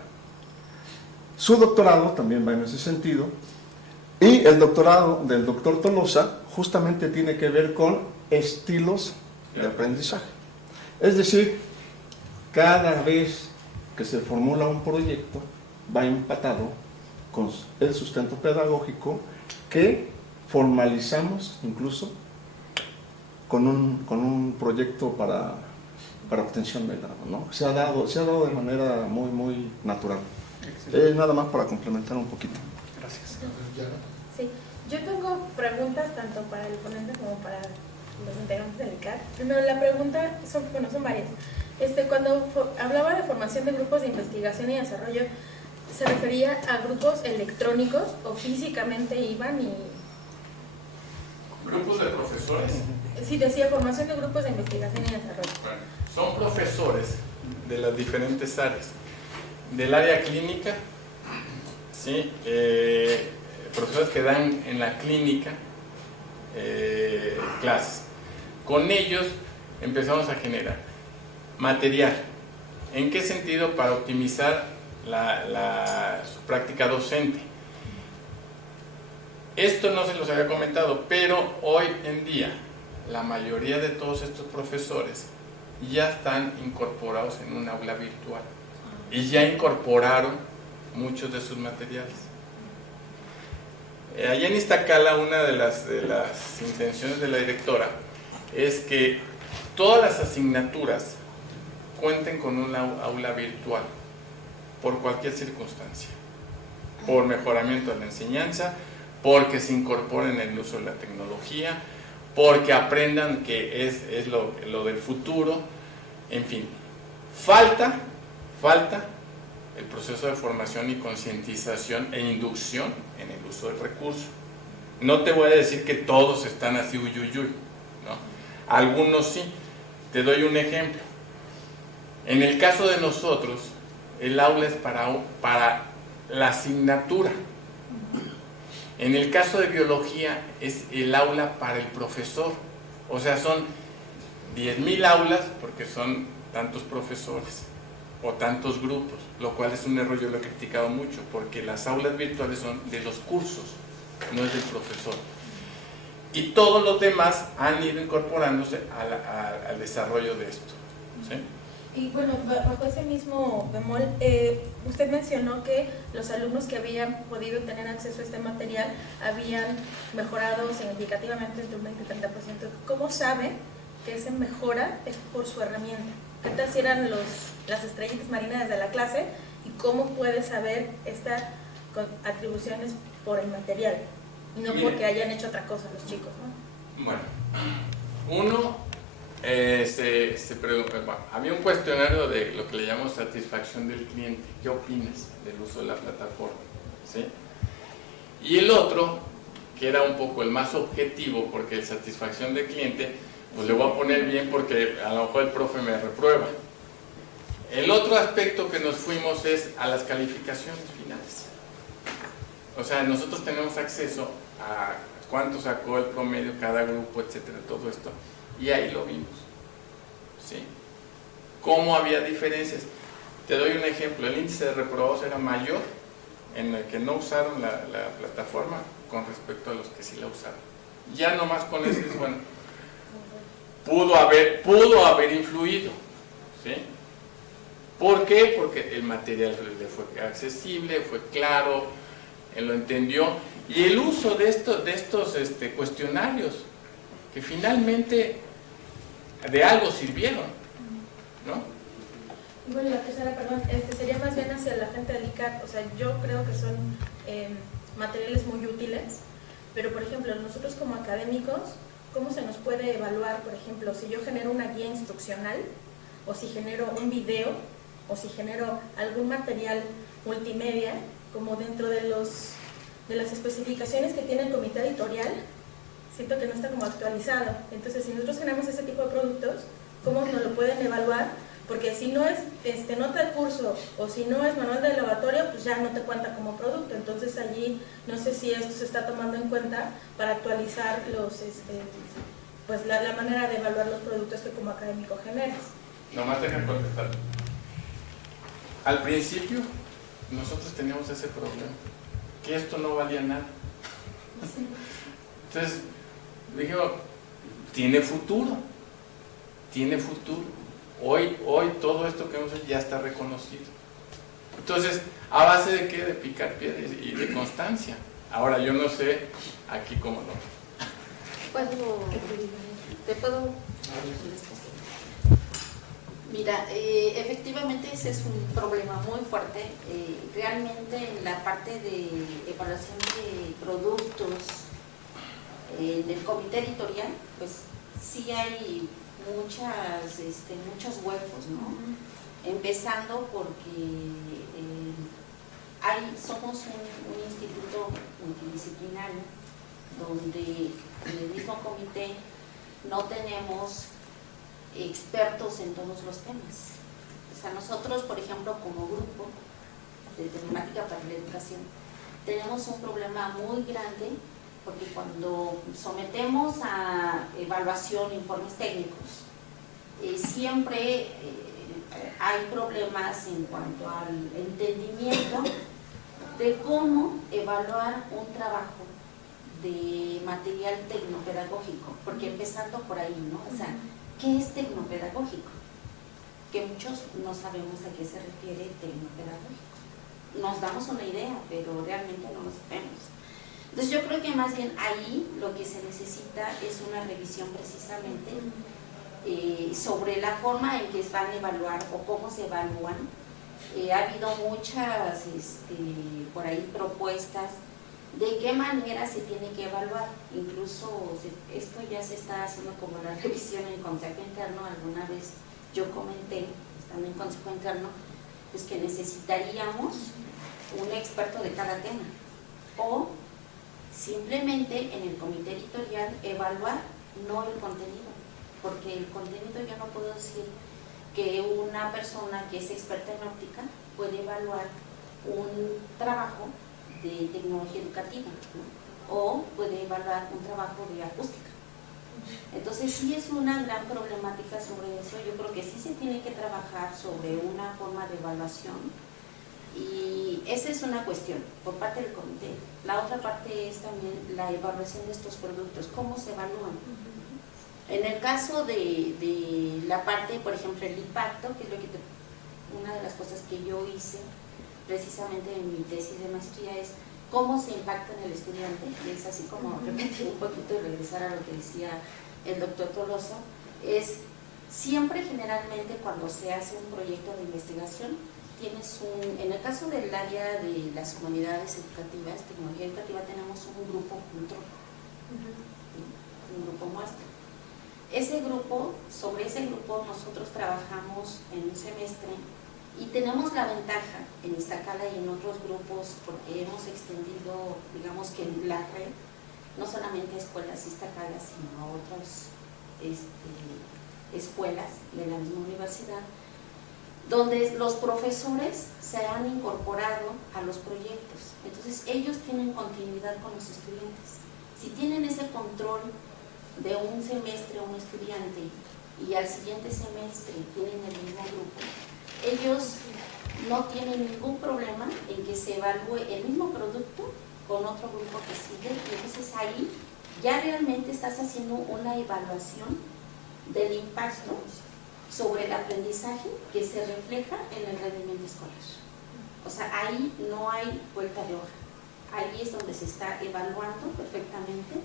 Su doctorado también va en ese sentido y el doctorado del doctor Tolosa justamente tiene que ver con estilos de aprendizaje. Es decir, cada vez que se formula un proyecto va empatado con el sustento pedagógico que formalizamos incluso con un proyecto para obtención de grado, ¿no? Se ha dado de manera muy natural. Nada más para complementar un poquito. Gracias. Sí, yo tengo preguntas tanto para el ponente como para los integrantes del ICAR. Primero, la pregunta son varias. Cuando hablaba de formación de grupos de investigación y desarrollo, ¿se refería a grupos electrónicos o físicamente iban y...? ¿Grupos de profesores? Sí, decía formación de grupos de investigación y desarrollo. Bueno, son profesores de las diferentes áreas. Del área clínica, ¿sí? Profesores que dan en la clínica clases. Con ellos empezamos a generar material. ¿En qué sentido? Para optimizar su práctica docente. Esto no se los había comentado, pero hoy en día la mayoría de todos estos profesores ya están incorporados en un aula virtual y ya incorporaron muchos de sus materiales. Allá en Iztacala, una de las intenciones de la directora es que todas las asignaturas cuenten con un aula virtual por cualquier circunstancia, por mejoramiento de la enseñanza, porque se incorporen en el uso de la tecnología, porque aprendan que es lo del futuro, en fin. Falta el proceso de formación y concientización e inducción en el uso del recurso. No te voy a decir que todos están así uyuyuy, ¿no? Algunos sí. Te doy un ejemplo. En el caso de nosotros, el aula es para la asignatura. En el caso de biología es el aula para el profesor, o sea, son 10,000 aulas porque son tantos profesores o tantos grupos, lo cual es un error, yo lo he criticado mucho, porque las aulas virtuales son de los cursos, no es del profesor. Y todos los demás han ido incorporándose al desarrollo de esto, ¿sí? Y bueno, bajo ese mismo bemol, usted mencionó que los alumnos que habían podido tener acceso a este material habían mejorado significativamente entre un 20 y 30%. ¿Cómo sabe que esa mejora es por su herramienta? ¿Qué tal si eran las estrellitas marineras de la clase y cómo puedes saber estas atribuciones por el material, y no Mire. porque hayan hecho otra cosa los chicos, ¿no? Bueno, uno, había un cuestionario de lo que le llamamos satisfacción del cliente. ¿Qué opinas del uso de la plataforma? ¿Sí? Y el otro, que era un poco el más objetivo, porque el satisfacción del cliente, pues le voy a poner bien porque a lo mejor el profe me reprueba. El otro aspecto que nos fuimos es a las calificaciones finales. O sea, nosotros tenemos acceso a cuánto sacó el promedio cada grupo, etcétera, todo esto. Y ahí lo vimos. ¿Sí? ¿Cómo había diferencias? Te doy un ejemplo. El índice de reprobados era mayor en el que no usaron la plataforma con respecto a los que sí la usaron. Ya nomás con eso es bueno. Pudo haber influido. ¿Sí? ¿Por qué? Porque el material le fue accesible, fue claro, él lo entendió. Y el uso de estos cuestionarios, que finalmente de algo sirvieron, ¿no? Y bueno, la tercera, perdón, sería más bien hacia la gente del ICAT. O sea, yo creo que son materiales muy útiles, pero por ejemplo, nosotros como académicos, ¿cómo se nos puede evaluar, por ejemplo, si yo genero una guía instruccional, o si genero un video, o si genero algún material multimedia, como dentro de las especificaciones que tiene el comité editorial? Siento que no está como actualizado. Entonces, si nosotros generamos ese tipo de productos, ¿cómo nos lo pueden evaluar? Porque si no es nota de curso o si no es manual de laboratorio, pues ya no te cuenta como producto. Entonces allí no sé si esto se está tomando en cuenta para actualizar pues la manera de evaluar los productos que como académico generas. Nomás dejan contestar. Al principio, nosotros teníamos ese problema, que esto no valía nada. Entonces, dijimos, tiene futuro. Hoy todo esto que hemos hecho ya está reconocido. Entonces, ¿a base de qué? De picar piedras y de constancia. Ahora, yo no sé aquí cómo no. ¿Te puedo? Mira, efectivamente ese es un problema muy fuerte. Realmente en la parte de evaluación de productos del comité editorial, pues sí hay muchos huecos, ¿no? Empezando porque somos un instituto multidisciplinario donde en el mismo comité no tenemos expertos en todos los temas. O sea, nosotros, por ejemplo, como grupo de temática para la educación, tenemos un problema muy grande porque cuando sometemos a evaluación informes técnicos, siempre hay problemas en cuanto al entendimiento de cómo evaluar un trabajo de material tecnopedagógico, porque empezando por ahí, ¿no? O sea, ¿qué es tecnopedagógico? Que muchos no sabemos a qué se refiere tecnopedagógico. Nos damos una idea, pero realmente no lo sabemos. Entonces yo creo que más bien ahí lo que se necesita es una revisión precisamente sobre la forma en que van a evaluar o cómo se evalúan. Ha habido muchas por ahí propuestas de qué manera se tiene que evaluar. Incluso esto ya se está haciendo como la revisión en consejo interno. Alguna vez yo comenté, estando en consejo interno, pues que necesitaríamos un experto de cada tema o simplemente en el comité editorial evaluar, no el contenido, porque el contenido yo no puedo decir que una persona que es experta en óptica puede evaluar un trabajo de tecnología educativa, ¿no? O puede evaluar un trabajo de acústica. Entonces sí es una gran problemática sobre eso. Yo creo que sí se tiene que trabajar sobre una forma de evaluación y esa es una cuestión por parte del comité. La otra parte es también la evaluación de estos productos, cómo se evalúan. En el caso de la parte, por ejemplo, el impacto, que es lo que una de las cosas que yo hice precisamente en mi tesis de maestría es cómo se impacta en el estudiante, y es así como repetir un poquito y regresar a lo que decía el doctor Tolosa, es siempre generalmente cuando se hace un proyecto de investigación en el caso del área de las humanidades educativas, tecnología educativa, tenemos un grupo control, un grupo muestra. Sobre ese grupo nosotros trabajamos en un semestre y tenemos la ventaja en Iztacala y en otros grupos, porque hemos extendido, digamos que la red, no solamente a escuelas Iztacala, sino a otras escuelas de la misma universidad, donde los profesores se han incorporado a los proyectos. Entonces ellos tienen continuidad con los estudiantes. Si tienen ese control de un semestre un estudiante y al siguiente semestre tienen el mismo grupo, ellos no tienen ningún problema en que se evalúe el mismo producto con otro grupo que sigue, y entonces ahí ya realmente estás haciendo una evaluación del impacto sobre el aprendizaje que se refleja en el rendimiento escolar. O sea, ahí no hay vuelta de hoja. Ahí es donde se está evaluando perfectamente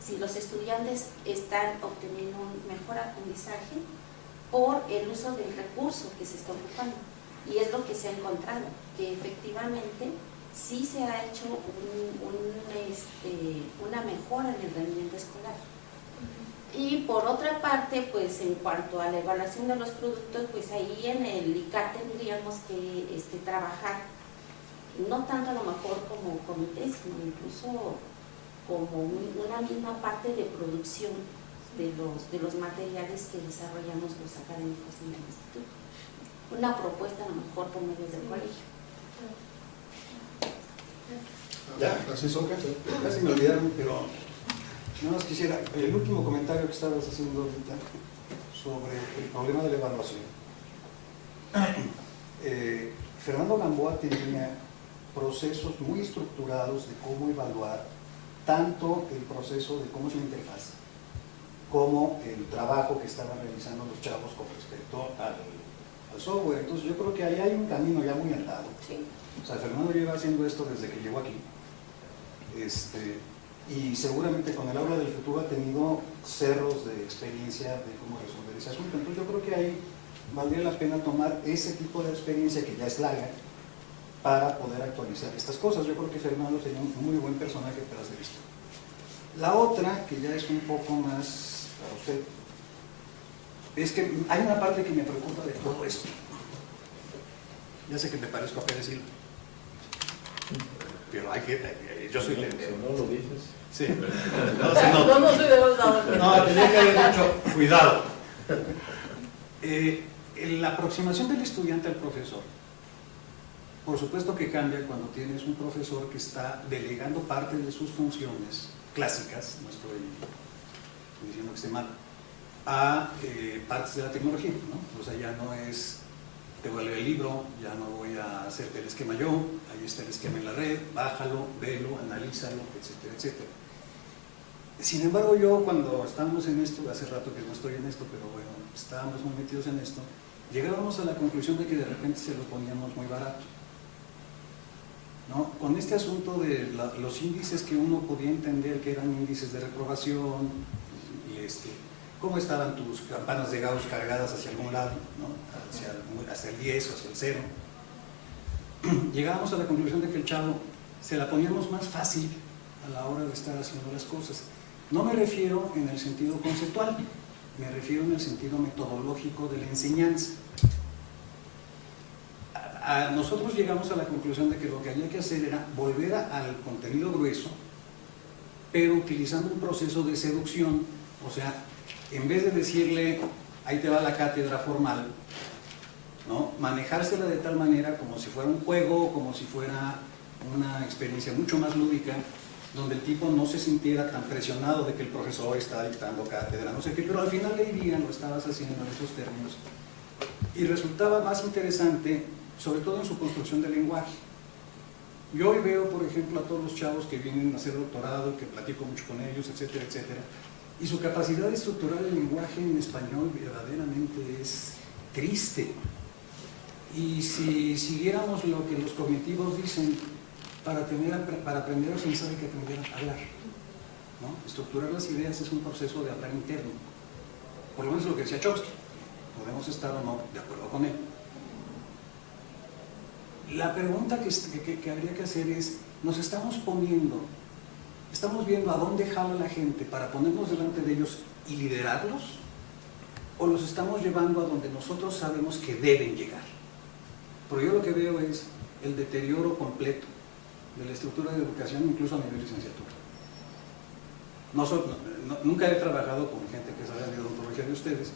si los estudiantes están obteniendo un mejor aprendizaje por el uso del recurso que se está ocupando. Y es lo que se ha encontrado, que efectivamente sí se ha hecho una mejora en el rendimiento escolar. Y por otra parte, pues en cuanto a la evaluación de los productos, pues ahí en el ICAT tendríamos que trabajar, no tanto a lo mejor como comité, sino incluso como una misma parte de producción de los materiales que desarrollamos los académicos en el instituto. Una propuesta a lo mejor por medio del colegio. Ya, así son. Casi me olvidaron, pero nada más quisiera, el último comentario que estabas haciendo ahorita sobre el problema de la evaluación. Fernando Gamboa tenía procesos muy estructurados de cómo evaluar tanto el proceso de cómo es la interfaz, como el trabajo que estaban realizando los chavos con respecto al software. Entonces yo creo que ahí hay un camino ya muy andado. Sí. O sea, Fernando lleva haciendo esto desde que llegó aquí. Y seguramente con el aula del futuro ha tenido cerros de experiencia de cómo resolver ese asunto. Entonces yo creo que ahí valdría la pena tomar ese tipo de experiencia que ya es larga para poder actualizar estas cosas. Yo creo que Fernando sería un muy buen personaje tras de esto. La otra, que ya es un poco más para usted, es que hay una parte que me preocupa de todo esto. Ya sé que me parezco a Pérez Silva, pero yo soy lento. No lo dices. Sí. No soy de los lados. No, tenía que haber dicho, cuidado. La aproximación del estudiante al profesor, por supuesto que cambia cuando tienes un profesor que está delegando parte de sus funciones clásicas, no estoy diciendo que esté mal, a partes de la tecnología, ¿no? O sea, ya no es, te voy a leer el libro, ya no voy a hacerte el esquema yo, ahí está el esquema en la red, bájalo, velo, analízalo, etcétera, etcétera. Sin embargo, yo cuando estábamos en esto, hace rato que no estoy en esto, pero bueno, estábamos muy metidos en esto, llegábamos a la conclusión de que de repente se lo poníamos muy barato, ¿no? Con este asunto de los índices que uno podía entender que eran índices de reprobación, y cómo estaban tus campanas de Gauss cargadas hacia algún lado, ¿no? hacia el 10 o hacia el 0, llegábamos a la conclusión de que el chavo se la poníamos más fácil a la hora de estar haciendo las cosas. No me refiero en el sentido conceptual, me refiero en el sentido metodológico de la enseñanza. Nosotros llegamos a la conclusión de que lo que había que hacer era volver al contenido grueso, pero utilizando un proceso de seducción. O sea, en vez de decirle, ahí te va la cátedra formal, ¿no? Manejársela de tal manera como si fuera un juego, como si fuera una experiencia mucho más lúdica, donde el tipo no se sintiera tan presionado de que el profesor está dictando cátedra, no sé qué, pero al final le dirían, lo estabas haciendo en esos términos, y resultaba más interesante, sobre todo en su construcción del lenguaje. Yo hoy veo, por ejemplo, a todos los chavos que vienen a hacer doctorado, que platico mucho con ellos, etcétera, etcétera, y su capacidad de estructurar el lenguaje en español verdaderamente es triste. Y si siguiéramos lo que los cognitivos dicen, para aprender a pensar hay que aprender a hablar, ¿no? Estructurar las ideas es un proceso de hablar interno, por lo menos lo que decía Chomsky. Podemos estar o no de acuerdo con él. La pregunta que habría que hacer es, ¿nos estamos viendo a dónde jala la gente para ponernos delante de ellos y liderarlos? ¿O los estamos llevando a donde nosotros sabemos que deben llegar? Porque yo lo que veo es el deterioro completo de la estructura de educación, incluso a nivel licenciatura. Nunca he trabajado con gente que sale de odontología de ustedes,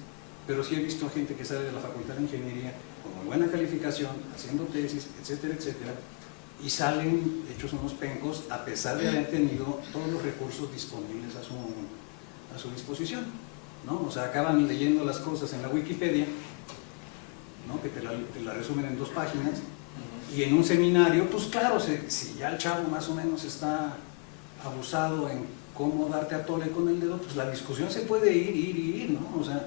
pero sí he visto gente que sale de la Facultad de Ingeniería con muy buena calificación, haciendo tesis, etcétera, etcétera, y salen hechos unos pencos a pesar de haber tenido todos los recursos disponibles a su disposición, ¿no? O sea, acaban leyendo las cosas en la Wikipedia, ¿no? Que te la resumen en 2 páginas, y en un seminario, pues claro, si ya el chavo más o menos está abusado en cómo darte a tole con el dedo, pues la discusión se puede ir, ¿no? O sea,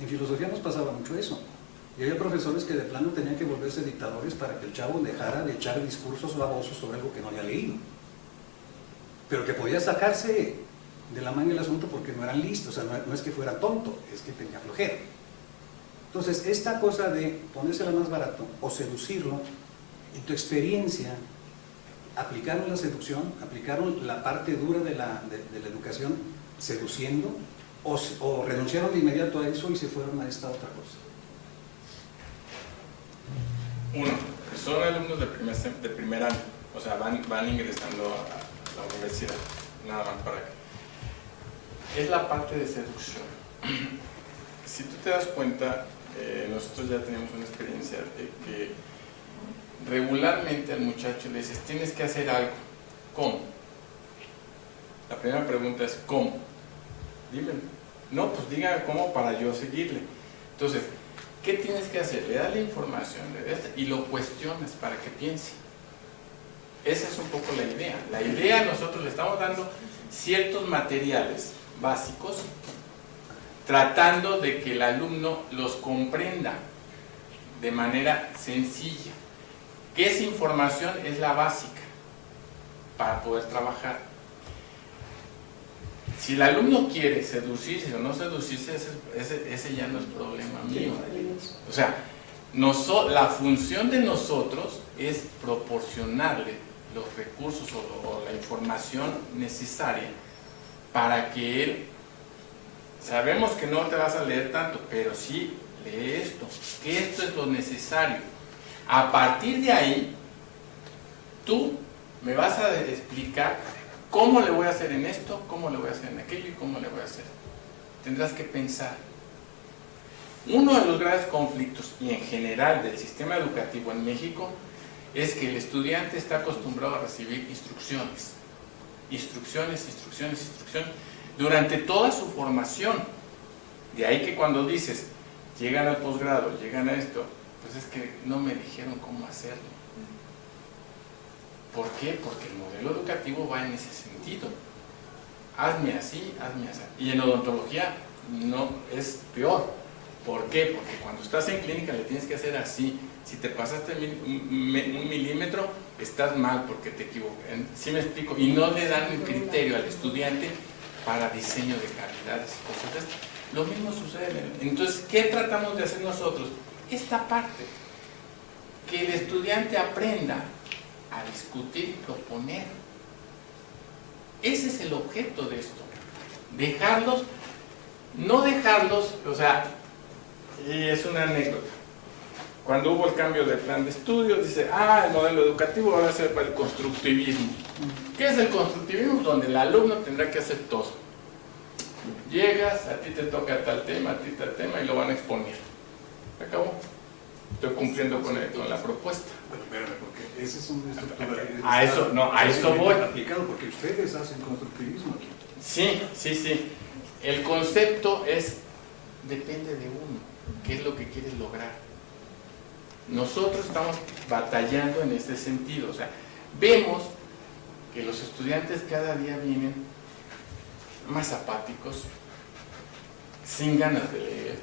en filosofía nos pasaba mucho eso. Y había profesores que de plano tenían que volverse dictadores para que el chavo dejara de echar discursos babosos sobre algo que no había leído. Pero que podía sacarse de la manga el asunto porque no eran listos, o sea, no es que fuera tonto, es que tenía flojera. Entonces, esta cosa de ponérsela más barato o seducirlo, en tu experiencia, ¿aplicaron la seducción? ¿Aplicaron la parte dura de la educación seduciendo? ¿O renunciaron de inmediato a eso y se fueron a esta otra cosa? Uno, son alumnos de primer año, o sea, van ingresando a la universidad, nada más para que. Es la parte de seducción. Si tú te das cuenta, nosotros ya tenemos una experiencia de que regularmente al muchacho le dices, tienes que hacer algo. ¿Cómo? La primera pregunta es, ¿cómo? Dímelo. No, pues dígame cómo para yo seguirle. Entonces, ¿qué tienes que hacer? Le das la información y lo cuestionas para que piense. Esa es un poco la idea. La idea, nosotros le estamos dando ciertos materiales básicos tratando de que el alumno los comprenda de manera sencilla. Que esa información es la básica para poder trabajar. Si el alumno quiere seducirse o no seducirse, ese ya no es problema mío. O sea, la función de nosotros es proporcionarle los recursos o la información necesaria para que él, sabemos que no te vas a leer tanto, pero sí lee esto, que esto es lo necesario. A partir de ahí, tú me vas a explicar cómo le voy a hacer en esto, cómo le voy a hacer en aquello y cómo le voy a hacer. Tendrás que pensar. Uno de los graves conflictos, y en general del sistema educativo en México, es que el estudiante está acostumbrado a recibir instrucciones. Instrucciones, instrucciones, instrucciones, durante toda su formación. De ahí que cuando dices, llegan al posgrado, llegan a esto, pues es que no me dijeron cómo hacerlo. ¿Por qué? Porque el modelo educativo va en ese sentido. Hazme así, hazme así. Y en odontología no, es peor. ¿Por qué? Porque cuando estás en clínica le tienes que hacer así. Si te pasaste un milímetro, estás mal porque te equivocas. ¿Sí me explico? Y no le dan un criterio al estudiante para diseño de calidades y cosas de esto. Lo mismo sucede. Entonces, ¿qué tratamos de hacer nosotros? Esta parte. Que el estudiante aprenda a discutir y proponer. Ese es el objeto de esto. Dejarlos, no dejarlos, o sea, y es una anécdota. Cuando hubo el cambio de plan de estudios, dice, el modelo educativo va a ser para el constructivismo. ¿Qué es el constructivismo? Donde el alumno tendrá que hacer todo. Llegas, a ti te toca tal tema, a ti tal tema, y lo van a exponer. ¿Se acabó? Estoy cumpliendo con la propuesta. Bueno, espérame, porque esa es una estructura. A eso voy. Aplicado porque ustedes hacen constructivismo aquí. Sí, sí, sí. El concepto depende de uno. ¿Qué es lo que quieres lograr? Nosotros estamos batallando en este sentido. O sea, vemos que los estudiantes cada día vienen más apáticos, sin ganas de leer.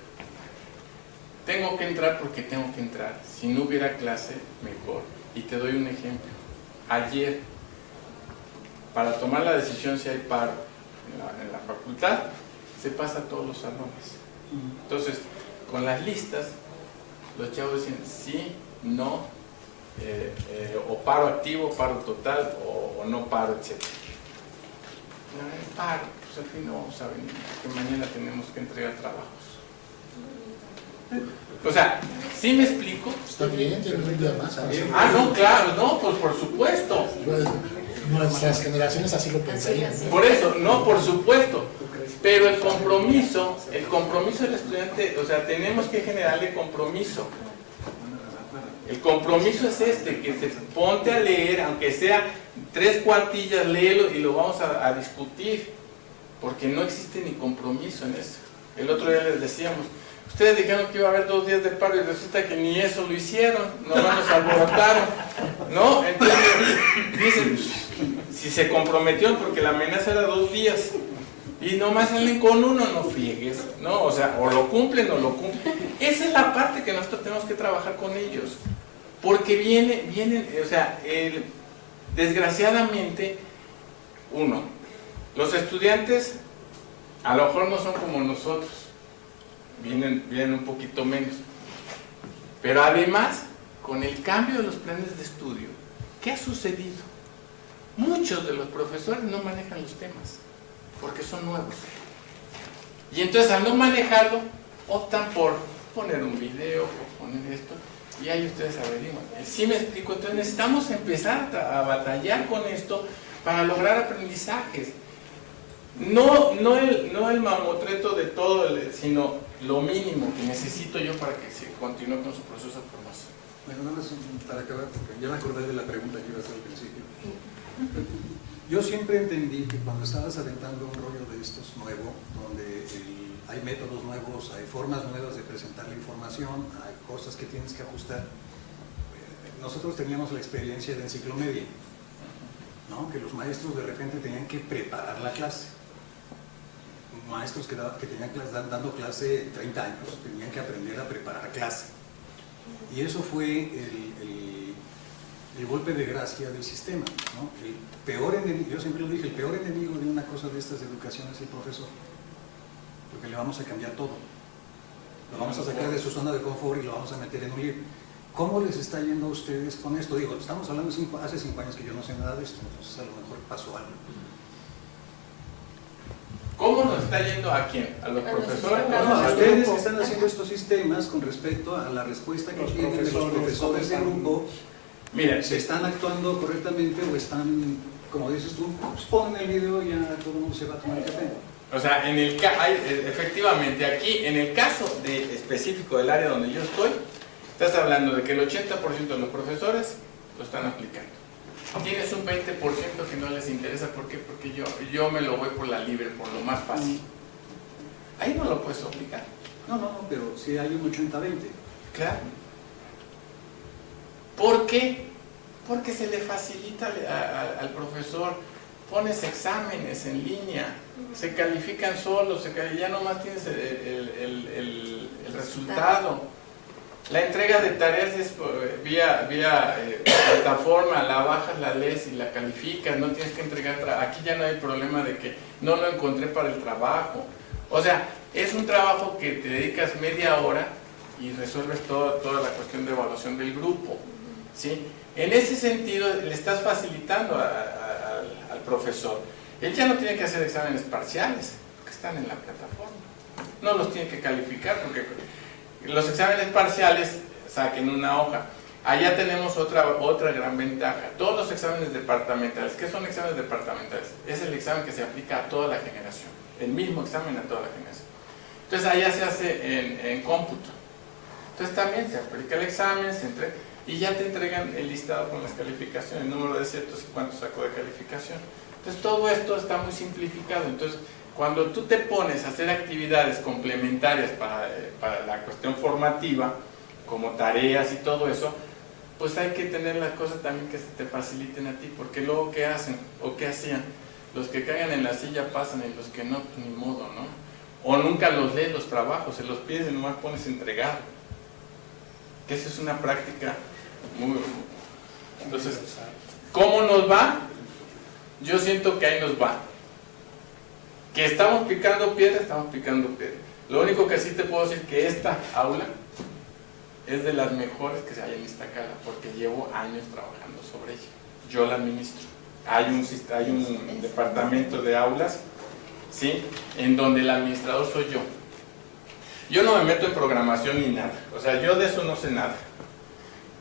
Tengo que entrar porque tengo que entrar. Si no hubiera clase, mejor. Y te doy un ejemplo. Ayer, para tomar la decisión si hay paro en la facultad, se pasa a todos los salones. Entonces, con las listas, los chavos dicen sí, no, o paro activo, paro total o no paro, etc. Paro, pues al fin no vamos a venir, porque mañana tenemos que entregar trabajos. O sea, ¿sí me explico? Está bien, tiene un día más. Ah, no, claro, no, pues por supuesto. Nuestras generaciones así lo pensarían. Por eso, no, por supuesto. Pero el compromiso del estudiante, o sea, tenemos que generarle compromiso. El compromiso es que te ponte a leer, aunque sea 3 cuartillas, léelo y lo vamos a discutir. Porque no existe ni compromiso en eso. El otro día les decíamos, ustedes dijeron que iba a haber 2 días de paro y resulta que ni eso lo hicieron, nomás nos alborotaron, ¿no? Entonces, dicen, si se comprometieron porque la amenaza era 2 días y nomás salen con uno, no friegues, ¿no? O sea, o lo cumplen o lo cumplen. Esa es la parte que nosotros tenemos que trabajar con ellos, porque vienen, o sea, desgraciadamente, los estudiantes a lo mejor no son como nosotros, vienen un poquito menos, pero además, con el cambio de los planes de estudio, ¿qué ha sucedido? Muchos de los profesores no manejan los temas, porque son nuevos. Y entonces al no manejarlo, optan por poner un video, por poner esto, y ahí ustedes averiguan. ¿Sí me explico? Entonces necesitamos empezar a batallar con esto para lograr aprendizajes. No el mamotreto de todo, sino lo mínimo que necesito yo para que se continúe con su proceso de formación. Bueno, nada más para acabar, porque ya me acordé de la pregunta que iba a hacer al principio. Yo siempre entendí que cuando estabas aventando un rollo de estos nuevo, donde hay métodos nuevos, hay formas nuevas de presentar la información, hay cosas que tienes que ajustar, nosotros teníamos la experiencia de enciclomedia, ¿no? Que los maestros de repente tenían que preparar la clase. Maestros que tenían dando clase 30 años, tenían que aprender a preparar clase. Y eso fue el golpe de gracia del sistema, ¿no? El peor enemigo, yo siempre lo dije, el peor enemigo de una cosa de estas de educación es el profesor, porque le vamos a cambiar todo. Lo vamos a sacar de su zona de confort y lo vamos a meter en un libro. ¿Cómo les está yendo a ustedes con esto? Digo, estamos hablando hace 5 años que yo no sé nada de esto, entonces a lo mejor pasó algo. ¿Cómo nos está yendo a quién? ¿A los profesores? A ustedes que están haciendo estos sistemas con respecto a la respuesta que tienen de los profesores de grupo. Mira, ¿se están actuando correctamente o están, como dices tú, pues ponen el video y ya todo el mundo se va a tomar el café? O sea, efectivamente, aquí, en el caso específico del área donde yo estoy, estás hablando de que el 80% de los profesores lo están aplicando. Tienes un 20% que no les interesa. ¿Por qué? Porque yo me lo voy por la libre, por lo más fácil. Ahí no lo puedes obligar. No, pero sí hay un 80-20. Claro. ¿Por qué? Porque se le facilita al profesor. Pones exámenes en línea, se califican solos, ya nomás tienes el resultado. La entrega de tareas es vía plataforma, la bajas, la lees y la calificas, no tienes que entregar. Aquí ya no hay problema de que no lo encontré para el trabajo. O sea, es un trabajo que te dedicas media hora y resuelves toda la cuestión de evaluación del grupo, ¿sí? En ese sentido, le estás facilitando al profesor. Él ya no tiene que hacer exámenes parciales, porque están en la plataforma. No los tiene que calificar, porque los exámenes parciales saquen una hoja. Allá tenemos otra gran ventaja. Todos los exámenes departamentales, ¿qué son exámenes departamentales? Es el examen que se aplica a toda la generación, el mismo examen a toda la generación. Entonces allá se hace en cómputo. Entonces también se aplica el examen, y ya te entregan el listado con las calificaciones, el número de ciertos y cuánto sacó de calificación. Entonces todo esto está muy simplificado. Entonces cuando tú te pones a hacer actividades complementarias para la cuestión formativa, como tareas y todo eso, pues hay que tener las cosas también que se te faciliten a ti, porque luego ¿qué hacen? ¿O qué hacían? Los que caigan en la silla pasan y los que no, pues ni modo, ¿no? O nunca los lees los trabajos, se los pides y nomás pones entregado. Que esa es una práctica muy... Entonces, ¿cómo nos va? Yo siento que ahí nos va. Que estamos picando piedra, estamos picando piedra. Lo único que sí te puedo decir que esta aula es de las mejores que hay en Iztacala, porque llevo años trabajando sobre ella. Yo la administro. Hay un departamento de aulas, ¿sí?, en donde el administrador soy yo. Yo no me meto en programación ni nada, o sea, yo de eso no sé nada,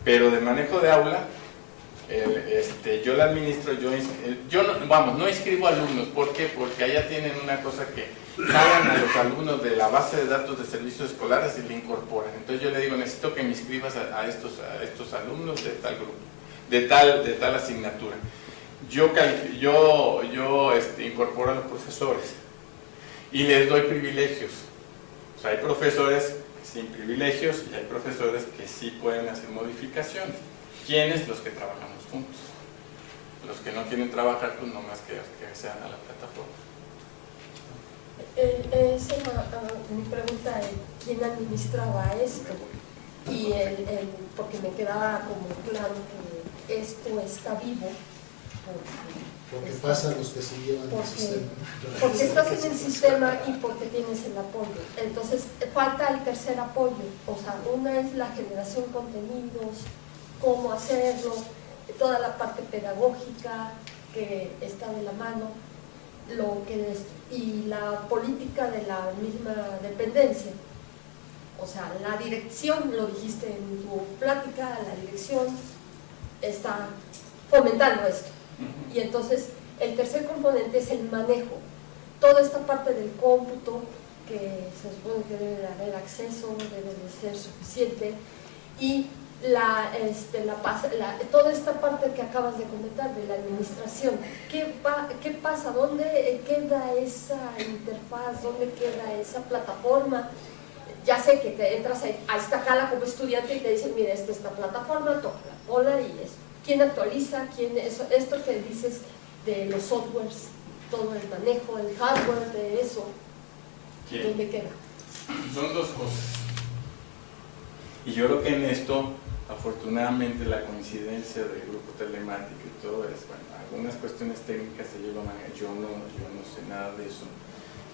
pero de manejo de aula, yo la administro, no inscribo alumnos. ¿Por qué? Porque allá tienen una cosa que jalan a los alumnos de la base de datos de servicios escolares y le incorporan. Entonces yo le digo, necesito que me inscribas a estos alumnos de tal grupo, de tal asignatura. Yo incorporo a los profesores y les doy privilegios. O sea, hay profesores sin privilegios y hay profesores que sí pueden hacer modificaciones. ¿Quiénes? Los que trabajamos juntos. Los que no quieren trabajar, pues no más que sean a la plataforma. Esa mi pregunta es, ¿quién administraba esto? Y porque me quedaba como claro que esto está vivo. Porque pasa los que se llevan el sistema. Porque estás en el sistema y porque tienes el apoyo. Entonces, falta el tercer apoyo. O sea, una es la generación de contenidos, cómo hacerlo, toda la parte pedagógica que está de la mano, y la política de la misma dependencia. O sea, la dirección, lo dijiste en tu plática, la dirección está fomentando esto. Y entonces el tercer componente es el manejo. Toda esta parte del cómputo, que se supone que debe de haber acceso, debe de ser suficiente, y toda esta parte que acabas de comentar de la administración. ¿Qué pasa? ¿Dónde queda esa interfaz? ¿Dónde queda esa plataforma? Ya sé que te entras a Iztacala como estudiante y te dicen, mira, esta es la plataforma, toca la bola y eso. ¿Quién actualiza? Esto que dices de los softwares, todo el manejo, el hardware de eso, ¿dónde queda? Son dos cosas. Y yo creo que en esto, afortunadamente, la coincidencia del grupo telemático y todo es, bueno, algunas cuestiones técnicas ellos lo manejan, yo no sé nada de eso.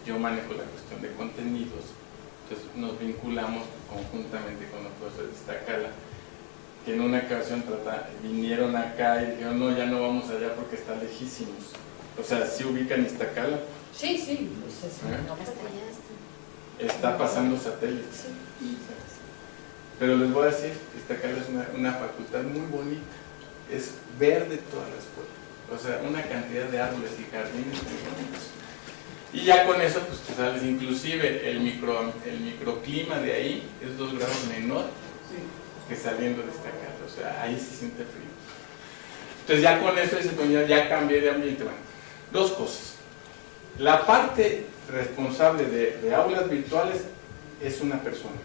Yo manejo la cuestión de contenidos, entonces nos vinculamos conjuntamente con los profesores de Iztacala, que en una ocasión vinieron acá y dijeron, no, ya no vamos allá porque está lejísimos. O sea, ¿sí ubican Iztacala? Sí, sí. Pues está pasando satélites. Sí. Pero les voy a decir, Iztacala es una facultad muy bonita, es verde toda la escuela, o sea, una cantidad de árboles y jardines muy bonitos. Y ya con eso, pues te sabes, inclusive el microclima de ahí es 2 grados menor que saliendo de Iztacala, o sea, ahí se siente frío. Entonces ya con eso ya cambié de ambiente. Bueno, 2 cosas. La parte responsable de aulas virtuales es una persona.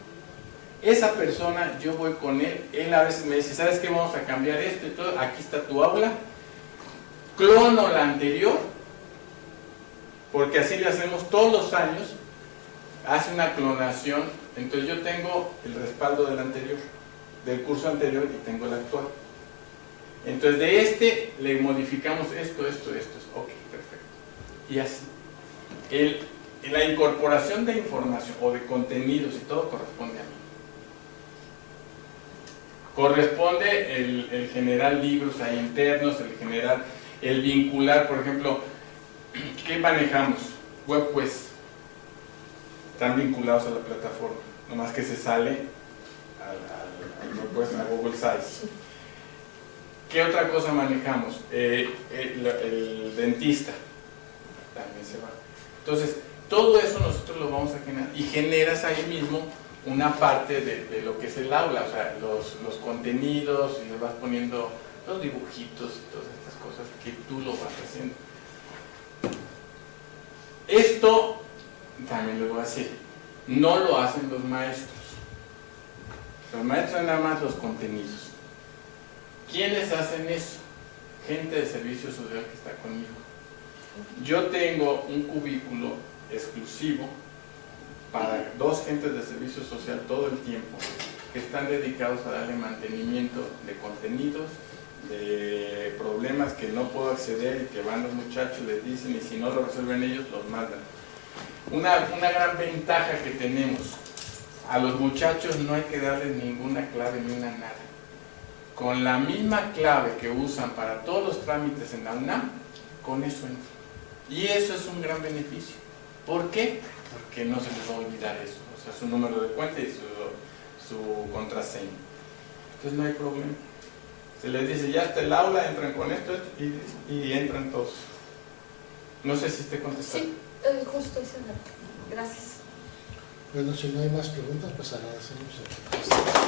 Esa persona, yo voy con él a veces me dice, ¿sabes qué? Vamos a cambiar esto y todo, aquí está tu aula, clono la anterior, porque así le hacemos todos los años, hace una clonación, entonces yo tengo el respaldo del curso anterior y tengo el actual. Entonces de le modificamos esto, ok, perfecto. Y así. La incorporación de información o de contenidos y todo corresponde a mí. Corresponde el generar libros ahí internos, el vincular, por ejemplo, ¿qué manejamos? WebQuest. Están vinculados a la plataforma, nomás que se sale a Google Sites. ¿Qué otra cosa manejamos? El dentista también se va. Entonces, todo eso nosotros lo vamos a generar y generas ahí mismo una parte de lo que es el aula, o sea, los contenidos, y le vas poniendo los dibujitos y todas estas cosas que tú lo vas haciendo. Esto, también les voy a decir, no lo hacen los maestros. Los maestros son nada más los contenidos. ¿Quiénes hacen eso? Gente de servicio social que está conmigo. Yo tengo un cubículo exclusivo para 2 gentes de servicio social todo el tiempo que están dedicados a darle mantenimiento de contenidos, de problemas que no puedo acceder y que van los muchachos, les dicen, y si no lo resuelven ellos, los mandan. Una gran ventaja que tenemos a los muchachos no hay que darles ninguna clave ni una nada. Con la misma clave que usan para todos los trámites en la UNAM, con eso entran. Y eso es un gran beneficio. ¿Por qué? Porque no se les va a olvidar eso. O sea, su número de cuenta y su contraseña. Entonces no hay problema. Se les dice, ya está el aula, entran con esto y entran todos. No sé si esté contestando. Sí, justo esa. Gracias. Bueno, si no hay más preguntas, pues agradecemos.